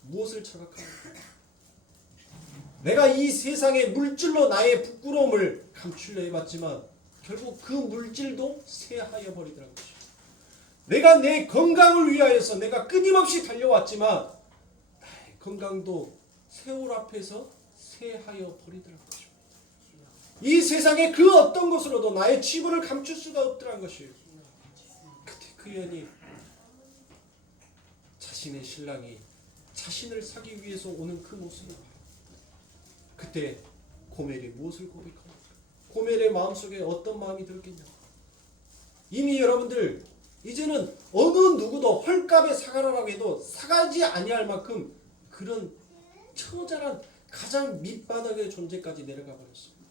무엇을 자각합니까? 내가 이 세상의 물질로 나의 부끄러움을 감추려 해봤지만 결국 그 물질도 쇠하여 버리더라고요. 내가 내 건강을 위하여서 내가 끊임없이 달려왔지만 나의 건강도 세월 앞에서 쇠하여 버리더라고요. 이 세상의 그 어떤 것으로도 나의 치부를 감출 수가 없더란 것이에요. 그때 그 여인이 자신의 신랑이 자신을 사기 위해서 오는 그 모습을 봐요. 그때 고멜이 무엇을 고백합니까? 고멜의 마음속에 어떤 마음이 들었겠냐? 이미 여러분들 이제는 어느 누구도 헐값에 사가라라고 해도 사가지 아니할 만큼 그런 처절한 가장 밑바닥의 존재까지 내려가 버렸습니다.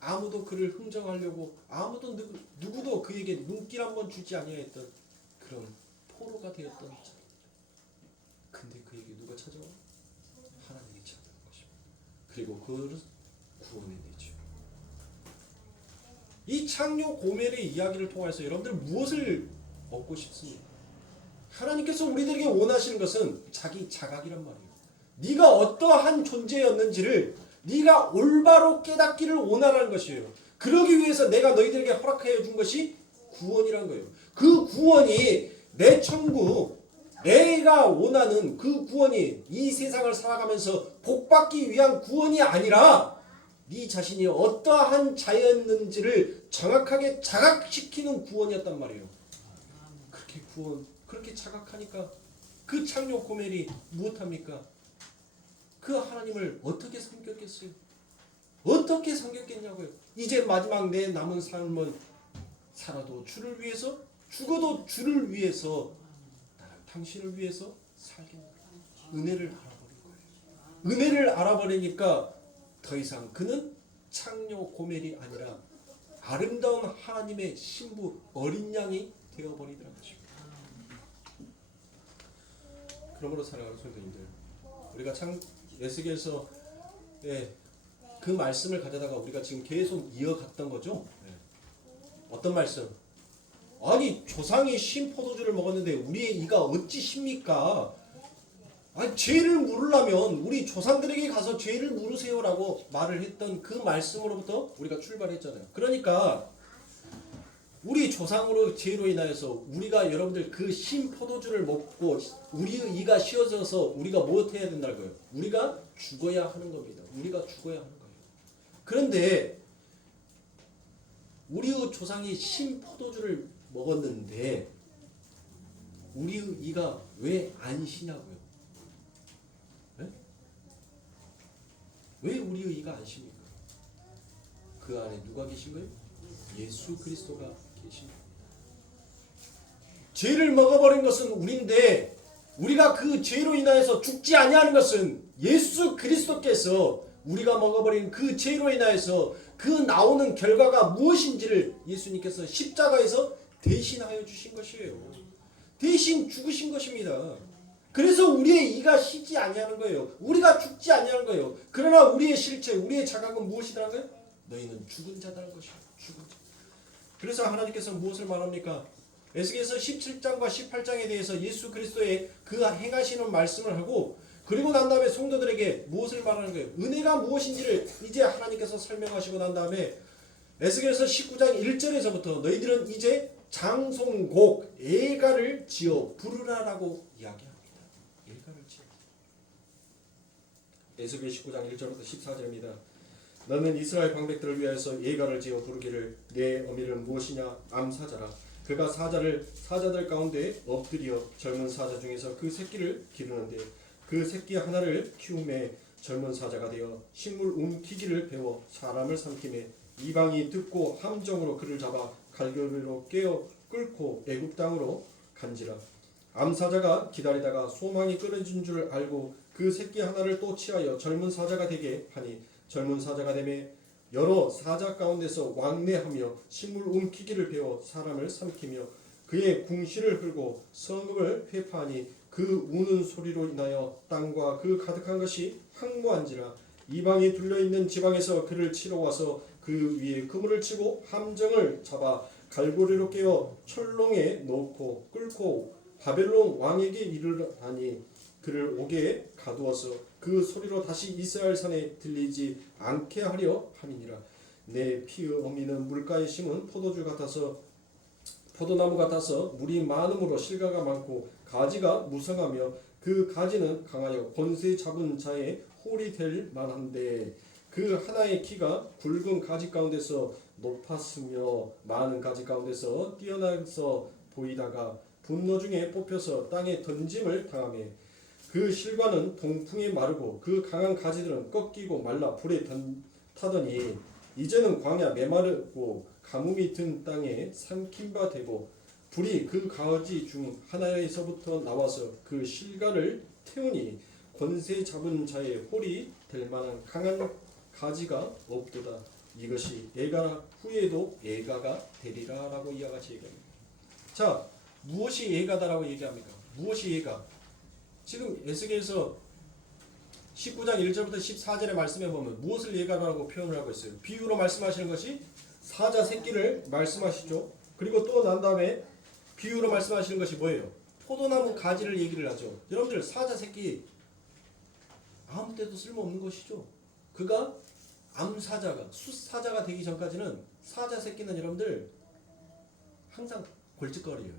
아무도 그를 흥정하려고 누구도 그에게 눈길 한번 주지 아니하였던 그런 포로가 되었던 자. 근데 그에게 누가 찾아와? 하나님이 찾아온 것입니다. 그리고 그를 구원해내죠. 이 창녀 고멜의 이야기를 통해서 여러분들 무엇을 얻고 싶습니까? 하나님께서 우리들에게 원하시는 것은 자기 자각이란 말이에요. 네가 어떠한 존재였는지를 네가 올바로 깨닫기를 원하라는 것이에요. 그러기 위해서 내가 너희들에게 허락하여 준 것이 구원이란 거예요. 그 구원이 내 천국, 내가 원하는 그 구원이 이 세상을 살아가면서 복받기 위한 구원이 아니라 네 자신이 어떠한 자였는지를 정확하게 자각시키는 구원이었단 말이에요. 그렇게 자각하니까 그 창녀 고멜이 무엇합니까? 그 하나님을 어떻게 섬겼겠어요? 어떻게 섬겼겠냐고요? 이제 마지막 내 남은 삶은 살아도 주를 위해서, 죽어도 주를 위해서, 나는 당신을 위해서 살겠노라. 은혜를 알아버린 거예요. 은혜를 알아버리니까 더 이상 그는 창녀 고멜이 아니라 아름다운 하나님의 신부 어린 양이 되어버리더라는 것입니다. 그러므로 사랑하는 성도님들, 우리가 참 에스겔서 그 말씀을 가져다가 우리가 지금 계속 이어갔던 거죠. 어떤 말씀? 아니 조상이 신 포도주를 먹었는데 우리의 이가 어찌 십니까? 아니 죄를 물으려면 우리 조상들에게 가서 죄를 물으세요라고 말을 했던 그 말씀으로부터 우리가 출발했잖아요. 그러니까 우리 조상으로 죄로 인하여서 우리가 여러분들 그 신 포도주를 먹고 우리의 이가 씌어져서 우리가 무엇 해야 된다는 거예요? 우리가 죽어야 하는 겁니다. 우리가 죽어야 하는 거예요. 그런데 우리의 조상이 신 포도주를 먹었는데 우리의 이가 왜 안 시냐고요? 네? 왜 우리의 이가 안 십니까? 그 안에 누가 계신 거예요? 예수 그리스도가 계십니다. 죄를 먹어버린 것은 우리인데 우리가 그 죄로 인하여서 죽지 아니하는 것은 예수 그리스도께서 우리가 먹어버린 그 죄로 인하여서 그 나오는 결과가 무엇인지를 예수님께서 십자가에서 대신하여 주신 것이에요. 대신 죽으신 것입니다. 그래서 우리의 이가 쉬지 아니하는 거예요. 우리가 죽지 아니하는 거예요. 그러나 우리의 실체, 우리의 자각은 무엇이라는 거예요? 너희는 죽은 자다는 것이에요. 죽은 자. 그래서 하나님께서 무엇을 말합니까? 에스겔서 17장과 18장에 대해서 예수 그리스도의 그 행하시는 말씀을 하고 그리고 난 다음에 성도들에게 무엇을 말하는 거예요? 은혜가 무엇인지를 이제 하나님께서 설명하시고 난 다음에 에스겔서 19장 1절에서부터 너희들은 이제 장송곡 예가를 지어 부르라라고 이야기합니다. 예가를 지어. 에스겔 19장 1절부터 14절입니다. 너는 이스라엘 방백들을 위하여서 예가를 지어 부르기를 내 어미는 무엇이냐? 암사자라. 그가 사자들 가운데 엎드려 젊은 사자 중에서 그 새끼를 기르는데 그 새끼 하나를 키움에 젊은 사자가 되어 식물 움키기를 배워 사람을 삼키매 이방이 듣고 함정으로 그를 잡아 갈고리로 깨어 끌고 애굽 땅으로 간지라. 암사자가 기다리다가 소망이 끊어진 줄 알고 그 새끼 하나를 또 취하여 젊은 사자가 되게 하니 젊은 사자가 되매 여러 사자 가운데서 왕래하며 식물 움키기를 배워 사람을 삼키며 그의 궁시를 흘고 성읍을 회파하니 그 우는 소리로 인하여 땅과 그 가득한 것이 황무한지라. 이방이 둘려있는 지방에서 그를 치러 와서 그 위에 그물을 치고 함정을 잡아 갈고리로 깨어 철롱에 넣고 끌고 바벨론 왕에게 이르러하니 그를 옥에 가두어서 그 소리로 다시 이스라엘 산에 들리지 않게 하려 함이니라. 내 피의 어미는 물가에 심은 포도나무 같아서 물이 많음으로 실과가 많고 가지가 무성하며 그 가지는 강하여 권세 잡은 자의 홀이 될 만한데 그 하나의 키가 굵은 가지 가운데서 높았으며 많은 가지 가운데서 뛰어나서 보이다가 분노 중에 뽑혀서 땅에 던짐을 당하며 그 실과는 동풍에 마르고 그 강한 가지들은 꺾이고 말라 불에 타더니 이제는 광야 메마르고 가뭄이 든 땅에 삼킨 바 되고 불이 그 가지 중 하나에서부터 나와서 그 실과를 태우니 권세 잡은 자의 홀이 될 만한 강한 가지가 없도다. 이것이 애가 후에도 애가가 되리라 라고 이와 같이 얘기합니다. 자, 무엇이 애가다라고 얘기합니까? 무엇이 애가? 지금 에스겔서 19장 1절부터 14절의 말씀에 보면 무엇을 예가라고 표현을 하고 있어요. 비유로 말씀하시는 것이 사자 새끼를 말씀하시죠. 그리고 또 난 다음에 비유로 말씀하시는 것이 뭐예요? 포도나무 가지를 얘기를 하죠. 여러분들 사자 새끼 아무 때도 쓸모없는 것이죠. 그가 암사자가 숫사자가 되기 전까지는 사자 새끼는 여러분들 항상 골칫거리예요.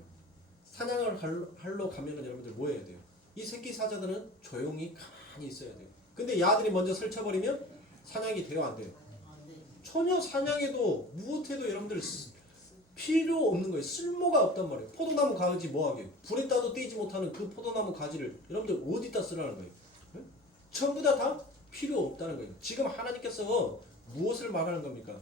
사냥을 하러 가면은 여러분들 뭐 해야 돼요? 이 새끼 사자들은 조용히 가만히 있어야 돼요. 근데 야들이 먼저 설쳐버리면 사냥이 돼요, 안 돼요? 전혀 사냥해도 무엇해도 여러분들 필요 없는 거예요. 쓸모가 없단 말이에요. 포도나무 가지 뭐하게? 불에 따도 떼지 못하는 그 포도나무 가지를 여러분들 어디다 쓰라는 거예요? 네? 전부 다 필요 없다는 거예요. 지금 하나님께서 무엇을 말하는 겁니까?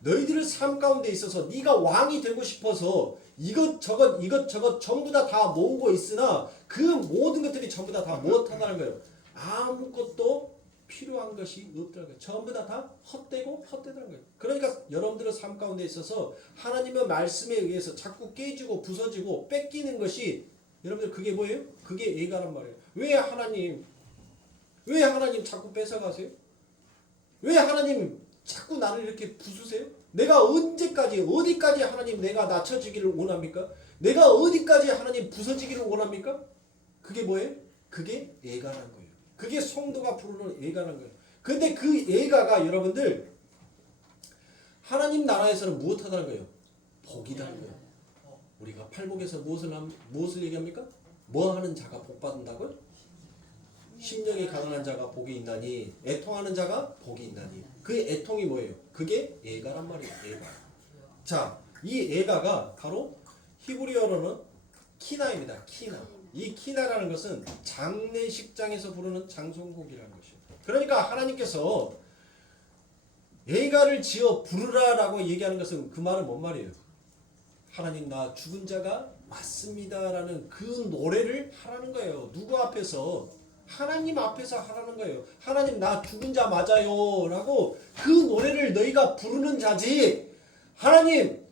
너희들의 삶 가운데 있어서 네가 왕이 되고 싶어서 이것저것 전부 다 모으고 있으나 그 모든 것들이 전부 다 무엇하다는 거예요? 아무것도 필요한 것이 없다는 거예요. 전부 다 헛되다는 거예요. 그러니까 여러분들의 삶 가운데 있어서 하나님의 말씀에 의해서 자꾸 깨지고 부서지고 뺏기는 것이 여러분들 그게 뭐예요? 그게 애가란 말이에요. 왜 하나님 자꾸 뺏어가세요? 왜 하나님 자꾸 나를 이렇게 부수세요? 내가 언제까지 어디까지 하나님 내가 낮춰지기를 원합니까? 내가 어디까지 하나님 부서지기를 원합니까? 그게 뭐예요? 그게 애가란 거예요. 그게 성도가 부르는 애가란 거예요. 근데 그 애가가 여러분들 하나님 나라에서는 무엇하다는 거예요? 복이다는 거예요. 우리가 팔복에서 무엇을 얘기합니까? 뭐 하는 자가 복 받는다고요? 심령이 가난한 자가 복이 있나니 애통하는 자가 복이 있나니. 그 애통이 뭐예요? 그게 애가란 말이에요. 애가. 자, 이 애가가 바로 히브리어로는 키나입니다. 키나. 이 키나라는 것은 장례식장에서 부르는 장송곡이라는 것이에요. 그러니까 하나님께서 애가를 지어 부르라라고 얘기하는 것은 그 말은 뭔 말이에요? 하나님 나 죽은 자가 맞습니다라는 그 노래를 하라는 거예요. 누구 앞에서? 하나님 앞에서 하라는 거예요. 하나님 나 죽은 자 맞아요 라고 그 노래를 너희가 부르는 자지. 하나님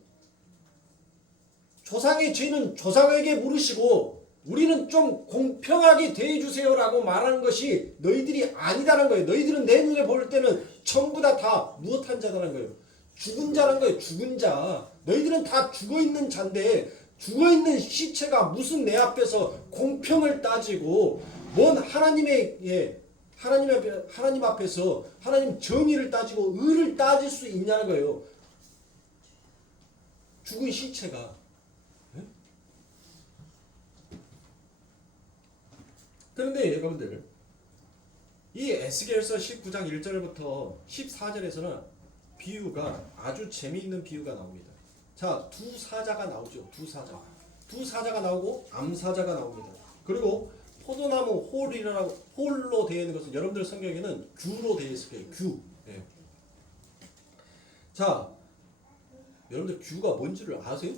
조상의 죄는 조상에게 물으시고 우리는 좀 공평하게 대해주세요 라고 말하는 것이 너희들이 아니다라는 거예요. 너희들은 내 눈에 볼 때는 전부 다 무엇한 자다라는 거예요. 죽은 자라는 거예요. 죽은 자. 너희들은 다 죽어있는 자인데 죽어있는 시체가 무슨 내 앞에서 공평을 따지고 뭔 하나님 앞에서 하나님 정의를 따지고 의를 따질 수 있냐는 거예요. 죽은 시체가. 네? 그런데 여러분들 이 에스겔서 19장 1절부터 14절에서는 비유가 아주 재미있는 비유가 나옵니다. 자, 두 사자가 나오죠. 두 사자가 나오고 암사자가 나옵니다. 그리고 포도나무 홀로 되어 있는 것은 여러분들 성경에는 규로 되어 있을 거예요. 규. 네. 자, 여러분들 규가 뭔지를 아세요?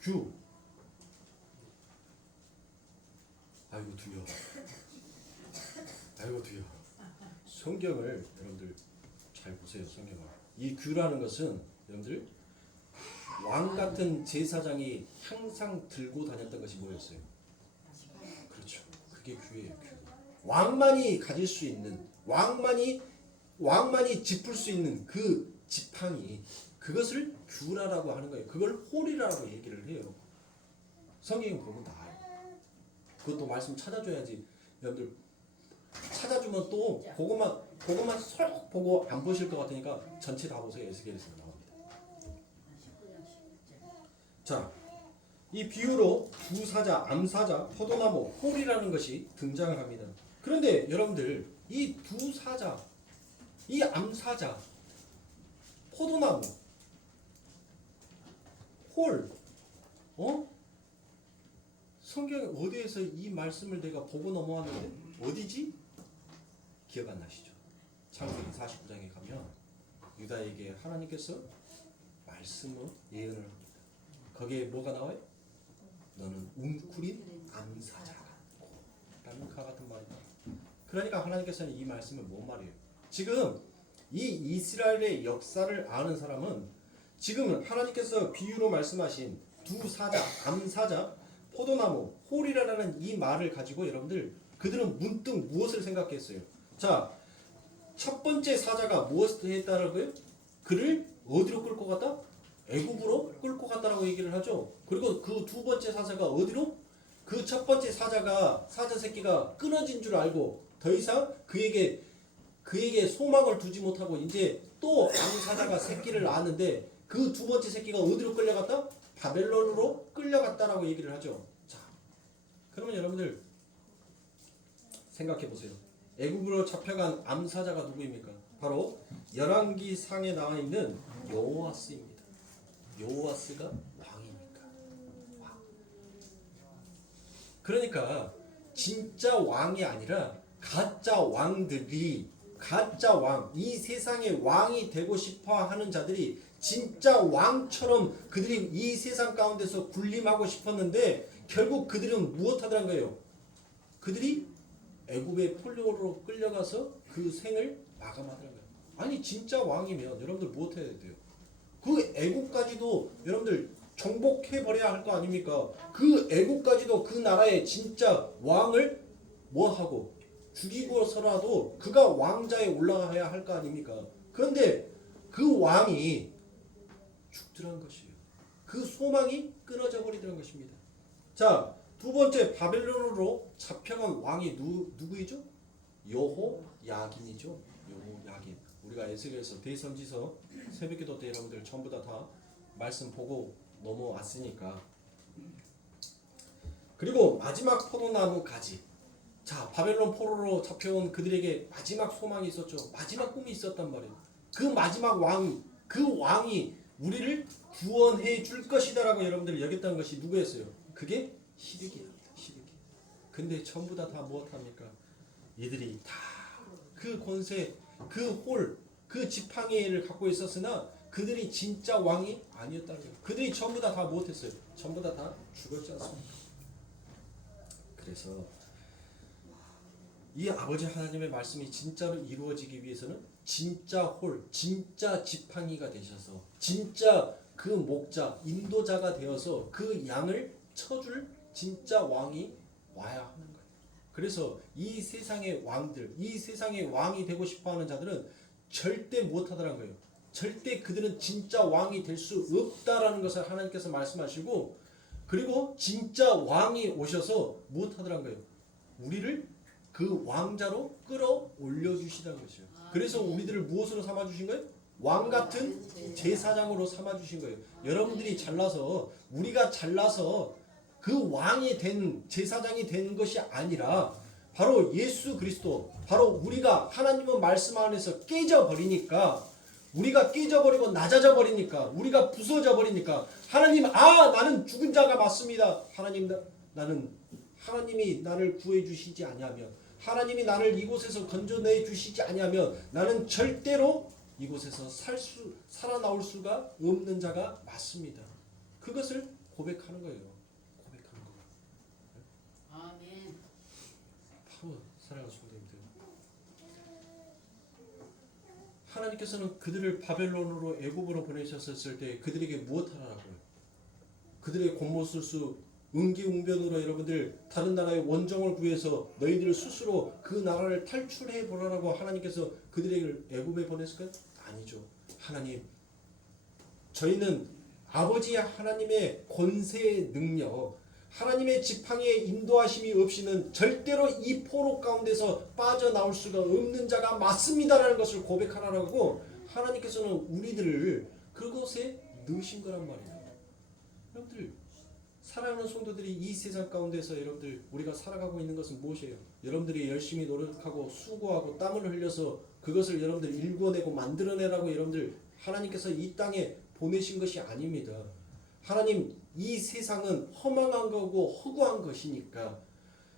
규. 아이고 두려. 성경을 여러분들 잘 보세요 성경을. 이 규라는 것은 여러분들 왕 같은 제사장이 항상 들고 다녔던 것이 뭐였어요? 그렇죠. 그게 규예요. 규. 왕만이 가질 수 있는 왕만이 짚을 수 있는 그 지팡이 그것을 규라라고 하는 거예요. 그걸 홀이라고 얘기를 해요. 성경에 보면 다 알아요. 그것도 말씀 찾아줘야지. 여러분들 찾아주면 또 그것만 쏙 보고 안 보실 것 같으니까 전체 다 보세요. 에스겔에서 나옵니다. 자, 이 비유로 두사자, 암사자, 포도나무, 홀이라는 것이 등장을 합니다. 그런데 여러분들 이 두사자, 이 암사자, 포도나무, 홀, 성경 어디에서 이 말씀을 내가 보고 넘어왔는데 어디지? 기억 안 나시죠? 창세기 49장에 가면 유다에게 하나님께서 말씀으로 예언을 합니다. 거기에 뭐가 나와요? 너는 웅크린 암사자가 라는 그 같은 말이다. 그러니까 하나님께서는 이 말씀을 뭔 말이에요? 지금 이 이스라엘의 역사를 아는 사람은 지금 하나님께서 비유로 말씀하신 두사자, 암사자, 포도나무, 홀이라는 이 말을 가지고 여러분들 그들은 문득 무엇을 생각했어요? 자, 첫 번째 사자가 무엇을 했다라고요? 그를 어디로 끌고 갔다? 애굽으로 끌고 갔다라고 얘기를 하죠. 그리고 그 두 번째 사자가 어디로? 그 첫 번째 사자 새끼가 끊어진 줄 알고 더 이상 그에게 소망을 두지 못하고 이제 또 암사자가 새끼를 낳았는데 그 두 번째 새끼가 어디로 끌려갔다? 바벨론으로 끌려갔다라고 얘기를 하죠. 자, 그러면 여러분들 생각해 보세요. 애굽으로 잡혀간 암사자가 누구입니까? 바로 열왕기 상에 나와 있는 여호와스입니다. 여호와스가 왕이니까. 그러니까 진짜 왕이 아니라 가짜 왕들이 가짜 왕, 이 세상의 왕이 되고 싶어 하는 자들이 진짜 왕처럼 그들이 이 세상 가운데서 군림하고 싶었는데 결국 그들은 무엇하더란 거예요? 그들이 애굽의 폴로로 끌려가서 그 생을 마감하더란 거예요. 아니 진짜 왕이면 여러분들 무엇 해야 돼요? 그 애국까지도 여러분들 정복해 버려야 할 거 아닙니까? 그 애국까지도 그 나라의 진짜 왕을 뭐 하고 죽이고서라도 그가 왕자에 올라가야 할 거 아닙니까? 그런데 그 왕이 죽더란 것이에요. 그 소망이 끊어져 버리더란 것입니다. 자, 두 번째 바벨론으로 잡혀간 왕이 누구이죠? 여호야긴이죠. 여호야긴. 우리가 에스겔서 대선지서 새벽기도 때 여러분들 전부 다 말씀 보고 넘어왔으니까. 그리고 마지막 포도나무 가지. 자, 바벨론 포로로 잡혀온 그들에게 마지막 소망이 있었죠. 마지막 꿈이 있었단 말이에요. 그 마지막 왕, 그 왕이 우리를 구원해 줄 것이다라고 여러분들 여겼다는 것이 누구였어요? 그게 히드기야입니다. 히드기야. 근데 전부 다 무엇합니까? 이들이 다 그 권세, 그 홀, 그 지팡이를 갖고 있었으나 그들이 진짜 왕이 아니었다는 거예요. 그들이 전부 다 무엇했어요? 전부 다 죽었지 않습니까? 그래서 이 아버지 하나님의 말씀이 진짜로 이루어지기 위해서는 진짜 홀, 진짜 지팡이가 되셔서 진짜 그 목자, 인도자가 되어서 그 양을 쳐줄 진짜 왕이 와야 하는 거예요. 그래서 이 세상의 왕들, 이 세상의 왕이 되고 싶어하는 자들은 절대 못하더란 거예요. 절대 그들은 진짜 왕이 될 수 없다라는 것을 하나님께서 말씀하시고, 그리고 진짜 왕이 오셔서 못하더란 거예요. 우리를 그 왕자로 끌어올려 주시다는 것이죠. 그래서 우리들을 무엇으로 삼아 주신 거예요? 왕 같은 제사장으로 삼아 주신 거예요. 여러분들이 잘나서, 우리가 잘나서 그 왕이 된 제사장이 된 것이 아니라 바로 예수 그리스도, 바로 우리가 하나님의 말씀 안에서 깨져버리니까, 우리가 깨져버리고 낮아져 버리니까, 우리가 부서져 버리니까 하나님, 나는 죽은 자가 맞습니다. 하나님이 나를 구해 주시지 아니하면, 하나님이 나를 이곳에서 건져내 주시지 아니하면 나는 절대로 이곳에서 살아나올 수가 없는 자가 맞습니다. 그것을 고백하는 거예요. 고백하는 거예요. 아멘. 바로 사랑하는 성도님들, 하나님께서는 그들을 바벨론으로 애굽으로 보내셨을 때 그들에게 무엇하라고요? 그들의 곤모술수 은기웅변으로 여러분들 다른 나라의 원정을 구해서 너희들 스스로 그 나라를 탈출해 보라라고 하나님께서 그들에게 애굽에 보냈을까요? 아니죠. 하나님, 저희는 아버지 하나님의 권세의 능력, 하나님의 지팡이의 인도하심이 없이는 절대로 이 포로 가운데서 빠져나올 수가 없는 자가 맞습니다라는 것을 고백하라고 하나님께서는 우리들을 그곳에 넣으신 거란 말이에요. 여러분들, 사랑하는 성도들이 이 세상 가운데서 여러분들 우리가 살아가고 있는 것은 무엇이에요? 여러분들이 열심히 노력하고 수고하고 땀을 흘려서 그것을 여러분들 일궈내고 만들어내라고 여러분들 하나님께서 이 땅에 보내신 것이 아닙니다. 하나님, 이 세상은 허망한 거고 허구한 것이니까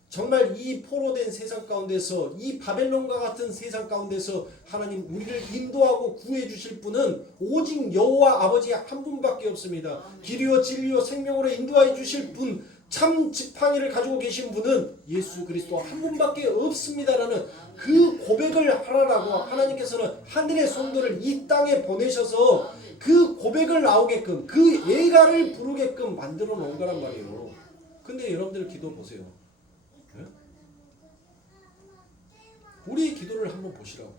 정말 이 포로된 세상 가운데서 이 바벨론과 같은 세상 가운데서 하나님 우리를 인도하고 구해 주실 분은 오직 여호와 아버지 한 분밖에 없습니다. 길이요 진리요 생명으로 인도해 주실 분, 참 지팡이를 가지고 계신 분은 예수 그리스도 한 분밖에 없습니다라는 그 고백을 하라라고 하나님께서는 하늘의 성도를 이 땅에 보내셔서 그 고백을 나오게끔 그 예가를 부르게끔 만들어 놓은 거란 말이에요. 근데 여러분들 기도 보세요. 네? 우리의 기도를 한번 보시라고요.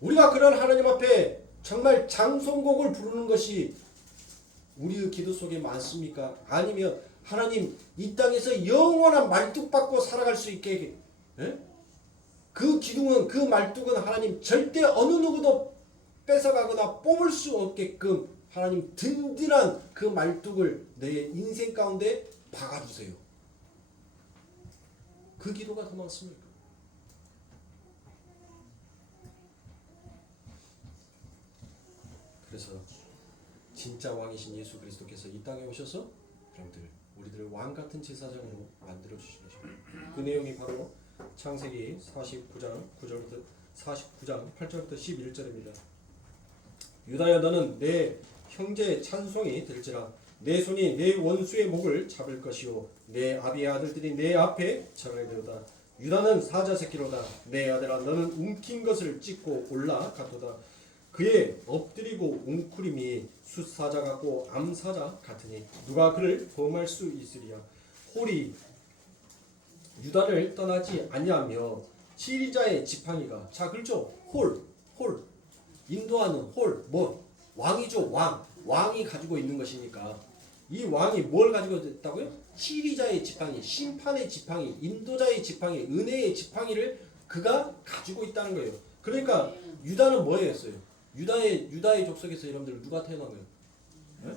우리가 그런 하나님 앞에 정말 장송곡을 부르는 것이 우리의 기도 속에 많습니까? 아니면 하나님 이 땅에서 영원한 말뚝받고 살아갈 수 있게 그 기둥은 그 말뚝은 하나님 절대 어느 누구도 뺏어가거나 뽑을 수 없게끔 하나님 든든한 그 말뚝을 내 인생 가운데 박아주세요. 그 기도가 더 많습니까? 그래서 진짜 왕이신 예수 그리스도께서 이 땅에 오셔서 여러분들 우리들을 왕 같은 제사장으로 만들어 주신 것입니다. 그 내용이 바로 창세기 49장 9절부터 49장 8절부터 11절입니다. 유다야 너는 내 형제의 찬송이 될지라 내 손이 내 원수의 목을 잡을 것이요 내 아비의 아들들이 내 앞에 절하게 되도다. 유다는 사자 새끼로다. 내 아들아 너는 움킨 것을 찢고 올라갔도다. 그의 엎드리고 웅크림이 숫사자 같고 암사자 같으니 누가 그를 범할 수 있으리야. 홀이 유다를 떠나지 아니하며 치리자의 지팡이가 자 그렇죠. 홀 인도하는 홀 뭐 왕이죠. 왕이 가지고 있는 것이니까 이 왕이 뭘 가지고 있다고요? 치리자의 지팡이, 심판의 지팡이, 인도자의 지팡이, 은혜의 지팡이를 그가 가지고 있다는 거예요. 그러니까 유다는 뭐였어요? 유다의 족속에서 여러분들 누가 태어난 거예요? 네?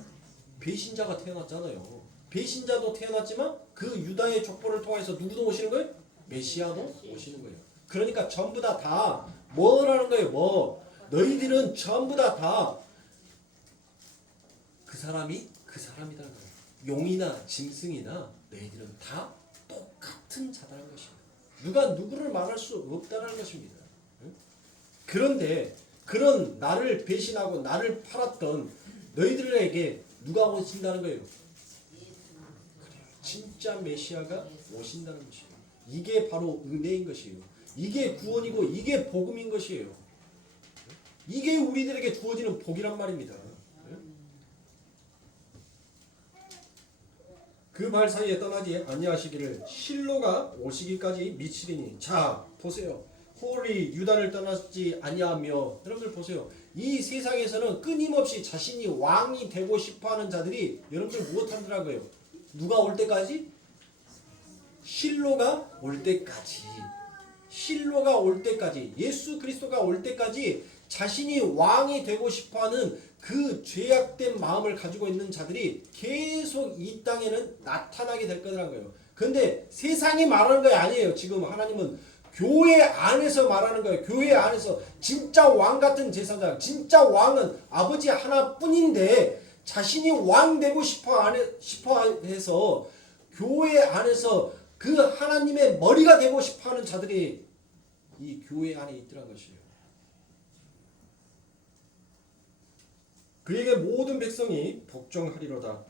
배신자가 태어났잖아요. 배신자도 태어났지만 그 유다의 족보를 통해서 누구도 오시는 거예요? 메시아도 오시는 거예요. 그러니까 전부 다 뭐라는 거예요? 뭐 너희들은 전부 다 그 사람이 그 사람이라는 거예요. 용이나 짐승이나 너희들은 다 똑같은 자다는 것입니다. 누가 누구를 말할 수 없다는 것입니다. 그런데 그런 나를 배신하고 나를 팔았던 너희들에게 누가 오신다는 거예요? 그래요. 진짜 메시아가 오신다는 것이에요. 이게 바로 은혜인 것이에요. 이게 구원이고 이게 복음인 것이에요. 이게 우리들에게 주어지는 복이란 말입니다. 그 말 사이에 떠나지 아니하시기를 실로가 오시기까지 미치리니. 자 보세요. 홀이 유다를 떠나지 아니하며 여러분들 보세요. 이 세상에서는 끊임없이 자신이 왕이 되고 싶어하는 자들이 여러분들 무엇하더라고요? 누가 올 때까지? 실로가 올 때까지. 실로가 올 때까지. 예수 그리스도가 올 때까지 자신이 왕이 되고 싶어하는 그 죄악된 마음을 가지고 있는 자들이 계속 이 땅에는 나타나게 될 거라는 거예요. 근데 세상이 말하는 거 아니에요. 지금 하나님은 교회 안에서 말하는 거예요. 교회 안에서 진짜 왕 같은 제사장, 진짜 왕은 아버지 하나뿐인데 자신이 왕 되고 싶어 해서 교회 안에서 그 하나님의 머리가 되고 싶어하는 자들이 이 교회 안에 있더란 것이에요. 그에게 모든 백성이 복종하리로다.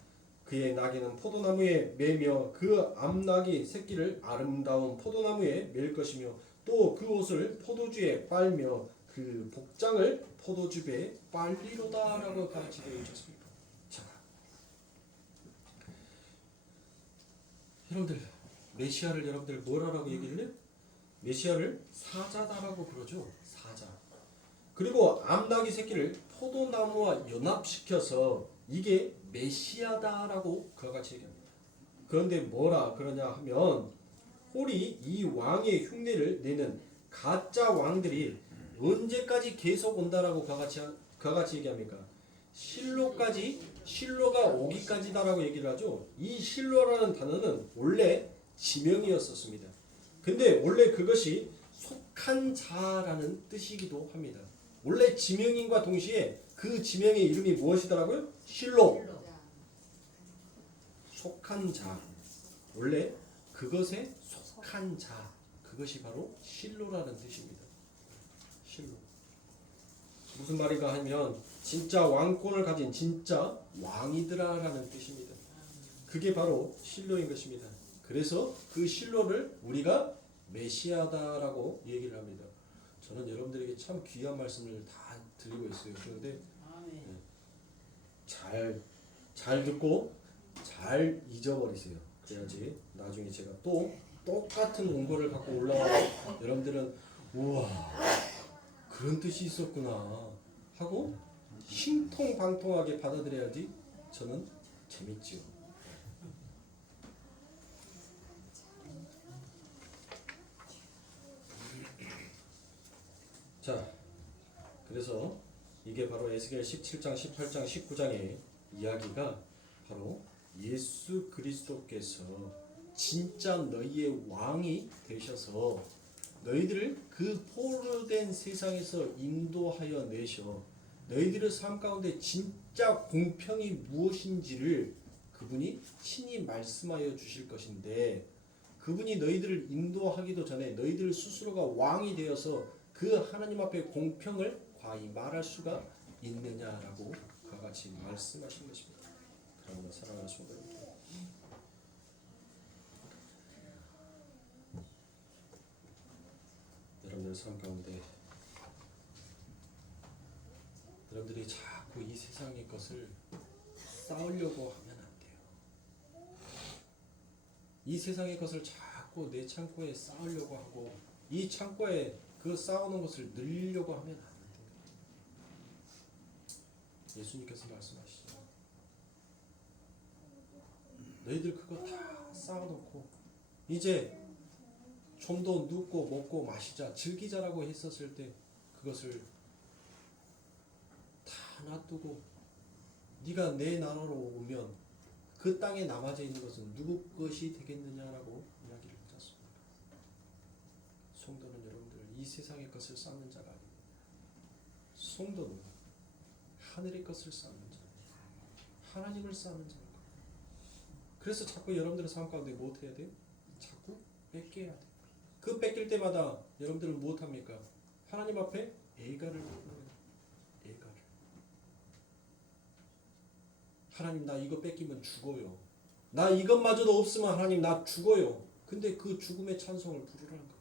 그의 나귀는 포도나무에 매며 그 암나귀 새끼를 아름다운 포도나무에 맬 것이며 또 그 옷을 포도주에 빨며 그 복장을 포도즙에 빨리로다라고 같이 되어 있습니다. 자, 여러분들 메시아를 여러분들 뭐라고 얘기를 해요? 메시아를 사자다라고 부르죠. 사자. 그리고 암나귀 새끼를 포도나무와 연합시켜서 이게 메시아다라고 그와 같이 얘기합니다. 그런데 뭐라 그러냐 하면 홀이 이 왕의 흉내를 내는 가짜 왕들이 언제까지 계속 온다라고 그와 같이 얘기합니까? 실로가 오기까지다라고 얘기를 하죠. 이 실로라는 단어는 원래 지명이었었습니다. 근데 원래 그것이 속한 자라는 뜻이기도 합니다. 원래 지명인과 동시에 그 지명의 이름이 무엇이더라고요? 실로. 속한 자. 원래 그것에 속한 자. 그것이 바로 실로라는 뜻입니다. 실로. 무슨 말인가 하면 진짜 왕권을 가진 진짜 왕이더라라는 뜻입니다. 그게 바로 실로인 것입니다. 그래서 그 실로를 우리가 메시아다라고 얘기를 합니다. 저는 여러분들에게 참 귀한 말씀을 다 드리고 있어요. 그런데 잘 듣고 잘 잊어버리세요. 그래야지 나중에 제가 또 똑같은 원고를 갖고 올라와서 여러분들은 우와 그런 뜻이 있었구나 하고 신통방통하게 받아들여야지 저는 재밌지요. 자, 그래서 이게 바로 에스겔 17장, 18장, 19장의 이야기가 바로 예수 그리스도께서 진짜 너희의 왕이 되셔서 너희들을 그 포로된 세상에서 인도하여 내셔 너희들의 삶 가운데 진짜 공평이 무엇인지를 그분이 친히 말씀하여 주실 것인데 그분이 너희들을 인도하기도 전에 너희들 스스로가 왕이 되어서 그 하나님 앞에 공평을 과히 말할 수가 있느냐라고 그와 같이 말씀하신 것입니다. 그러므로 사랑하는 성도님들, 여러분들 삶 가운데 여러분들이 자꾸 이 세상의 것을 쌓으려고 하면 안 돼요. 이 세상의 것을 자꾸 내 창고에 쌓으려고 하고 이 창고에 그 쌓아놓은 것을 늘리려고 하면 안 돼요. 예수님께서 말씀하시죠. 너희들 그거 다 쌓아놓고 이제 좀 더 눕고 먹고 마시자 즐기자라고 했었을 때 그것을 다 놔두고 네가 내 나라로 오면 그 땅에 남아져 있는 것은 누구 것이 되겠느냐라고 이야기를 하셨습니다. 성도는 여러분들 이 세상의 것을 쌓는 자가 아닙니다. 성도는 하늘의 것을 쌓는 자, 하나님을 쌓는 자입니다. 그래서 자꾸 여러분들의 삶 가운데 무엇 해야 돼요? 자꾸 뺏겨야 돼요. 그 뺏길 때마다 여러분들은 무엇 합니까? 하나님 앞에 애가를 부르는 애가를. 하나님 나 이거 뺏기면 죽어요. 나 이것마저도 없으면 하나님 나 죽어요. 근데 그 죽음의 찬송을 부르라는 거예요.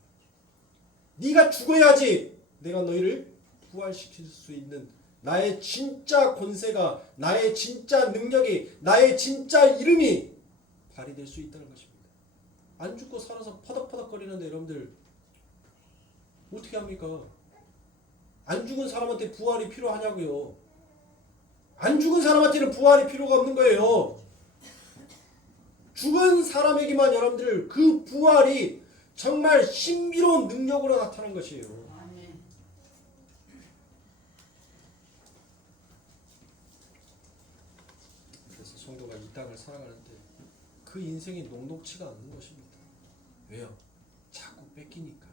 네가 죽어야지 내가 너희를 부활시킬 수 있는 나의 진짜 권세가 나의 진짜 능력이 나의 진짜 이름이 발휘될 수 있다는 것입니다. 안 죽고 살아서 퍼덕퍼덕거리는데 여러분들 어떻게 합니까? 안 죽은 사람한테 부활이 필요하냐고요. 안 죽은 사람한테는 부활이 필요가 없는 거예요. 죽은 사람에게만 여러분들 그 부활이 정말 신비로운 능력으로 나타난 것이에요. 아멘. 그래서 성도가 이 땅을 살아가는데 그 인생이 녹록치가 않는 것입니다. 왜요? 자꾸 뺏기니까.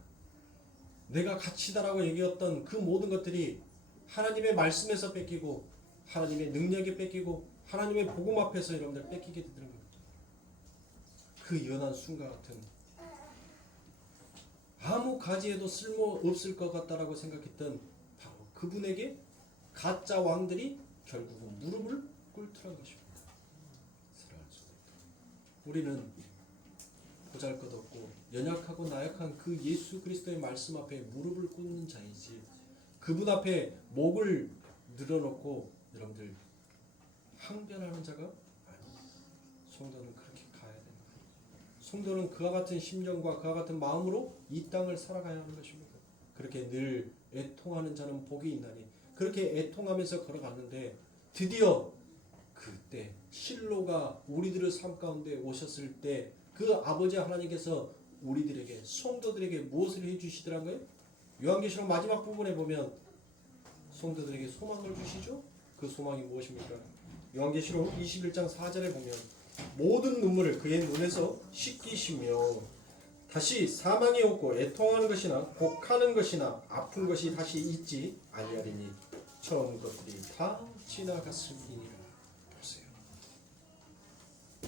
내가 가치다라고 얘기했던 그 모든 것들이 하나님의 말씀에서 뺏기고 하나님의 능력에 뺏기고 하나님의 복음 앞에서 여러분들 뺏기게 되는 겁니다. 그 연한 순간 같은 아무 가지에도 쓸모없을 것 같다라고 생각했던 바로 그분에게 가짜 왕들이 결국은 무릎을 꿇더란 것입니다. 우리는 보잘것없고 연약하고 나약한 그 예수 그리스도의 말씀 앞에 무릎을 꿇는 자이지 그분 앞에 목을 늘어놓고 여러분들 항변하는 자가 아니에요. 성도는 그렇게 가야 됩니다. 성도는 그와 같은 심정과 그와 같은 마음으로 이 땅을 살아가야 하는 것입니다. 그렇게 늘 애통하는 자는 복이 있나니, 그렇게 애통하면서 걸어갔는데 드디어 그때 실로가 우리들의 삶 가운데 오셨을 때 그 아버지 하나님께서 우리들에게, 성도들에게 무엇을 해주시더란가요? 요한계시록 마지막 부분에 보면 성도들에게 소망을 주시죠. 그 소망이 무엇입니까? 요한계시록 21장 4절에 보면 모든 눈물을 그의 눈에서 씻기시며 다시 사망이 없고 애통하는 것이나 곡하는 것이나 아픈 것이 다시 있지 아니하리니 처음 것들이 다 지나갔음이니라. 보세요.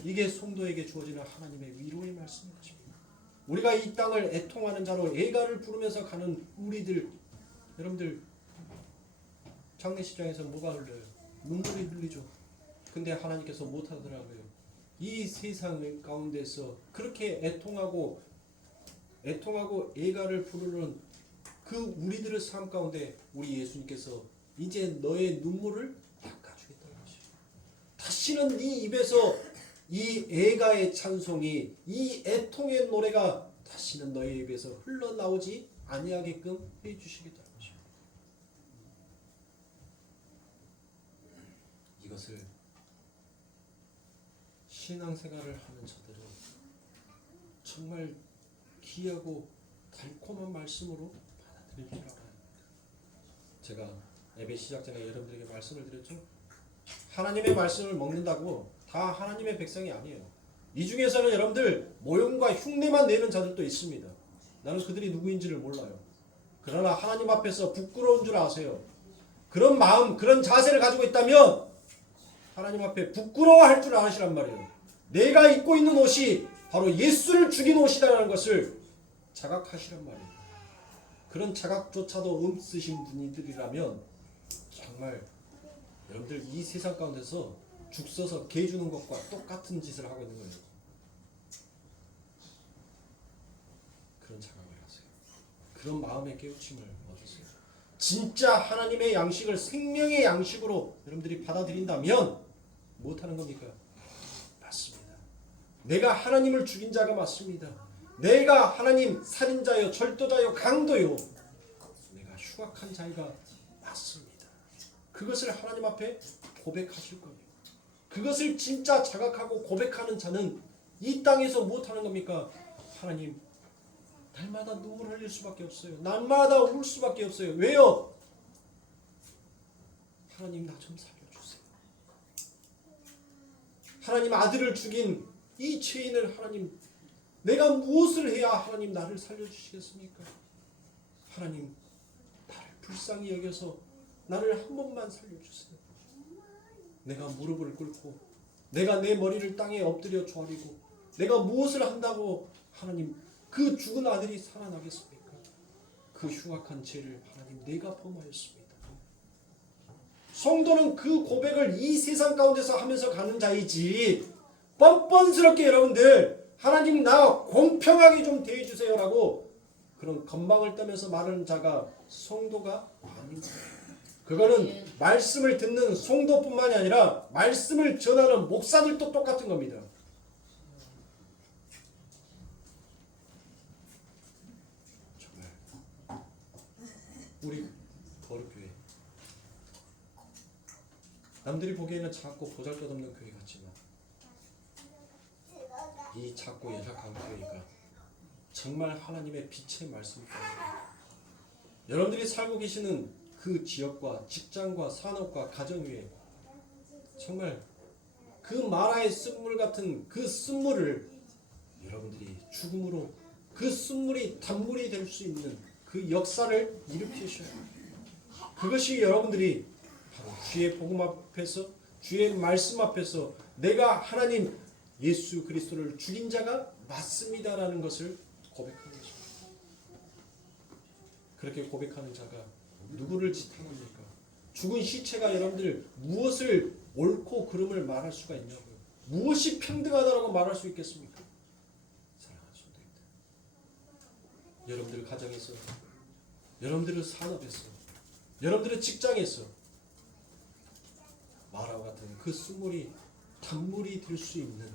이게 성도에게 주어지는 하나님의 위로의 말씀인 것입니다. 우리가 이 땅을 애통하는 자로 애가를 부르면서 가는 우리들, 여러분들 장례식장에서 뭐가 흘려요? 눈물이 흘리죠. 근데 하나님께서 못하더라고요. 이 세상 가운데서 그렇게 애통하고 애가를 부르는 그 우리들의 삶 가운데 우리 예수님께서 이제 너의 눈물을 닦아주겠다는 것이에요. 다시는 네 입에서 이 애가의 찬송이, 이 애통의 노래가 다시는 너의 입에서 흘러나오지 아니하게끔 해주시겠다는 것이에요. 이것을 신앙생활을 하는 자들은 정말 귀하고 달콤한 말씀으로 받아들일 줄 알아야 합니다. 제가 예배 시작 전에 여러분들에게 말씀을 드렸죠. 하나님의 말씀을 먹는다고 다 하나님의 백성이 아니에요. 이 중에서는 여러분들 모형과 흉내만 내는 자들도 있습니다. 나는 그들이 누구인지를 몰라요. 그러나 하나님 앞에서 부끄러운 줄 아세요. 그런 마음, 그런 자세를 가지고 있다면 하나님 앞에 부끄러워할 줄 아시란 말이에요. 내가 입고 있는 옷이 바로 예수를 죽인 옷이라는 것을 자각하시란 말이에요. 그런 자각조차도 없으신 분들이라면 정말 여러분들 이 세상 가운데서 죽 써서 개 주는 것과 똑같은 짓을 하고 있는 거예요. 그런 자각을 하세요. 그런 마음의 깨우침을 얻으세요. 진짜 하나님의 양식을 생명의 양식으로 여러분들이 받아들인다면 못하는 겁니까? 맞습니다. 내가 하나님을 죽인 자가 맞습니다. 내가 하나님 살인자요, 절도자요, 강도요, 내가 흉악한 자가 맞습니다. 그것을 하나님 앞에 고백하실 거예요. 그것을 진짜 자각하고 고백하는 자는 이 땅에서 못하는 겁니까? 하나님, 날마다 눈물 흘릴 수밖에 없어요. 날마다 울 수밖에 없어요. 왜요? 하나님, 나 좀 살려주세요. 하나님, 아들을 죽인 이 죄인을 하나님, 내가 무엇을 해야 하나님 나를 살려주시겠습니까? 하나님, 나를 불쌍히 여겨서 나를 한 번만 살려주세요. 내가 무릎을 꿇고 내가 내 머리를 땅에 엎드려 조아리고 내가 무엇을 한다고 하나님 그 죽은 아들이 살아나겠습니까? 그 흉악한 죄를 하나님 내가 범하였습니다. 성도는 그 고백을 이 세상 가운데서 하면서 가는 자이지 뻔뻔스럽게 여러분들 하나님 나 공평하게 좀 대해주세요라고 그런 건방을 떠면서 말하는 자가 성도가 아닙니다. 그거는 말씀을 듣는 성도뿐만이 아니라 말씀을 전하는 목사들도 똑같은 겁니다. 정말 우리 거룩교회 남들이 보기에는 작고 보잘것없는 교회 같지만 이 작고 연약한 교회가 정말 하나님의 빛의 말씀을 따릅니다. 여러분들이 살고 계시는 그 지역과 직장과 산업과 가정 위에 정말 그 마라의 쓴물 같은 그 쓴물을 여러분들이 죽음으로 그 쓴물이 단물이 될 수 있는 그 역사를 일으키셔야 합니다. 그것이 여러분들이 바로 주의 복음 앞에서 주의 말씀 앞에서 내가 하나님 예수 그리스도를 죽인 자가 맞습니다라는 것을 고백하는 것입니다. 그렇게 고백하는 자가 누구를 지탄합니까? 죽은 시체가 여러분들 무엇을 옳고 그름을 말할 수가 있냐고요. 무엇이 평등하다라고 말할 수 있겠습니까? 사랑하는 성도입니다. 여러분들 가정에서 여러분들의 산업에서 여러분들의 직장에서 마라와 같은 그 쑥물이 단물이 될 수 있는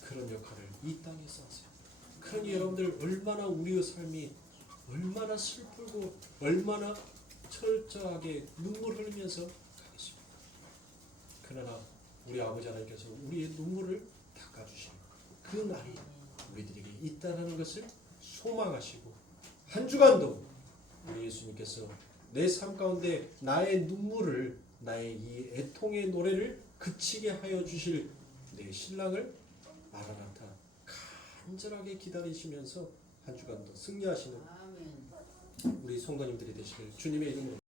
그런 역할을 이 땅에서 하세요. 그러니 여러분들 얼마나 우리의 삶이 얼마나 슬프고 얼마나 철저하게 눈물 흘리면서 가겠습니까? 그러나 우리 아버지 하나님께서 우리의 눈물을 닦아주시는 그 날이 우리들에게 있다는 것을 소망하시고 한 주간도 우리 예수님께서 내 삶 가운데 나의 눈물을 나의 이 애통의 노래를 그치게 하여 주실 내 신랑을 마라나타 간절하게 기다리시면서 한 주간도 승리하시는 아멘. 우리 성도님들이 되시길 주님의 이름으로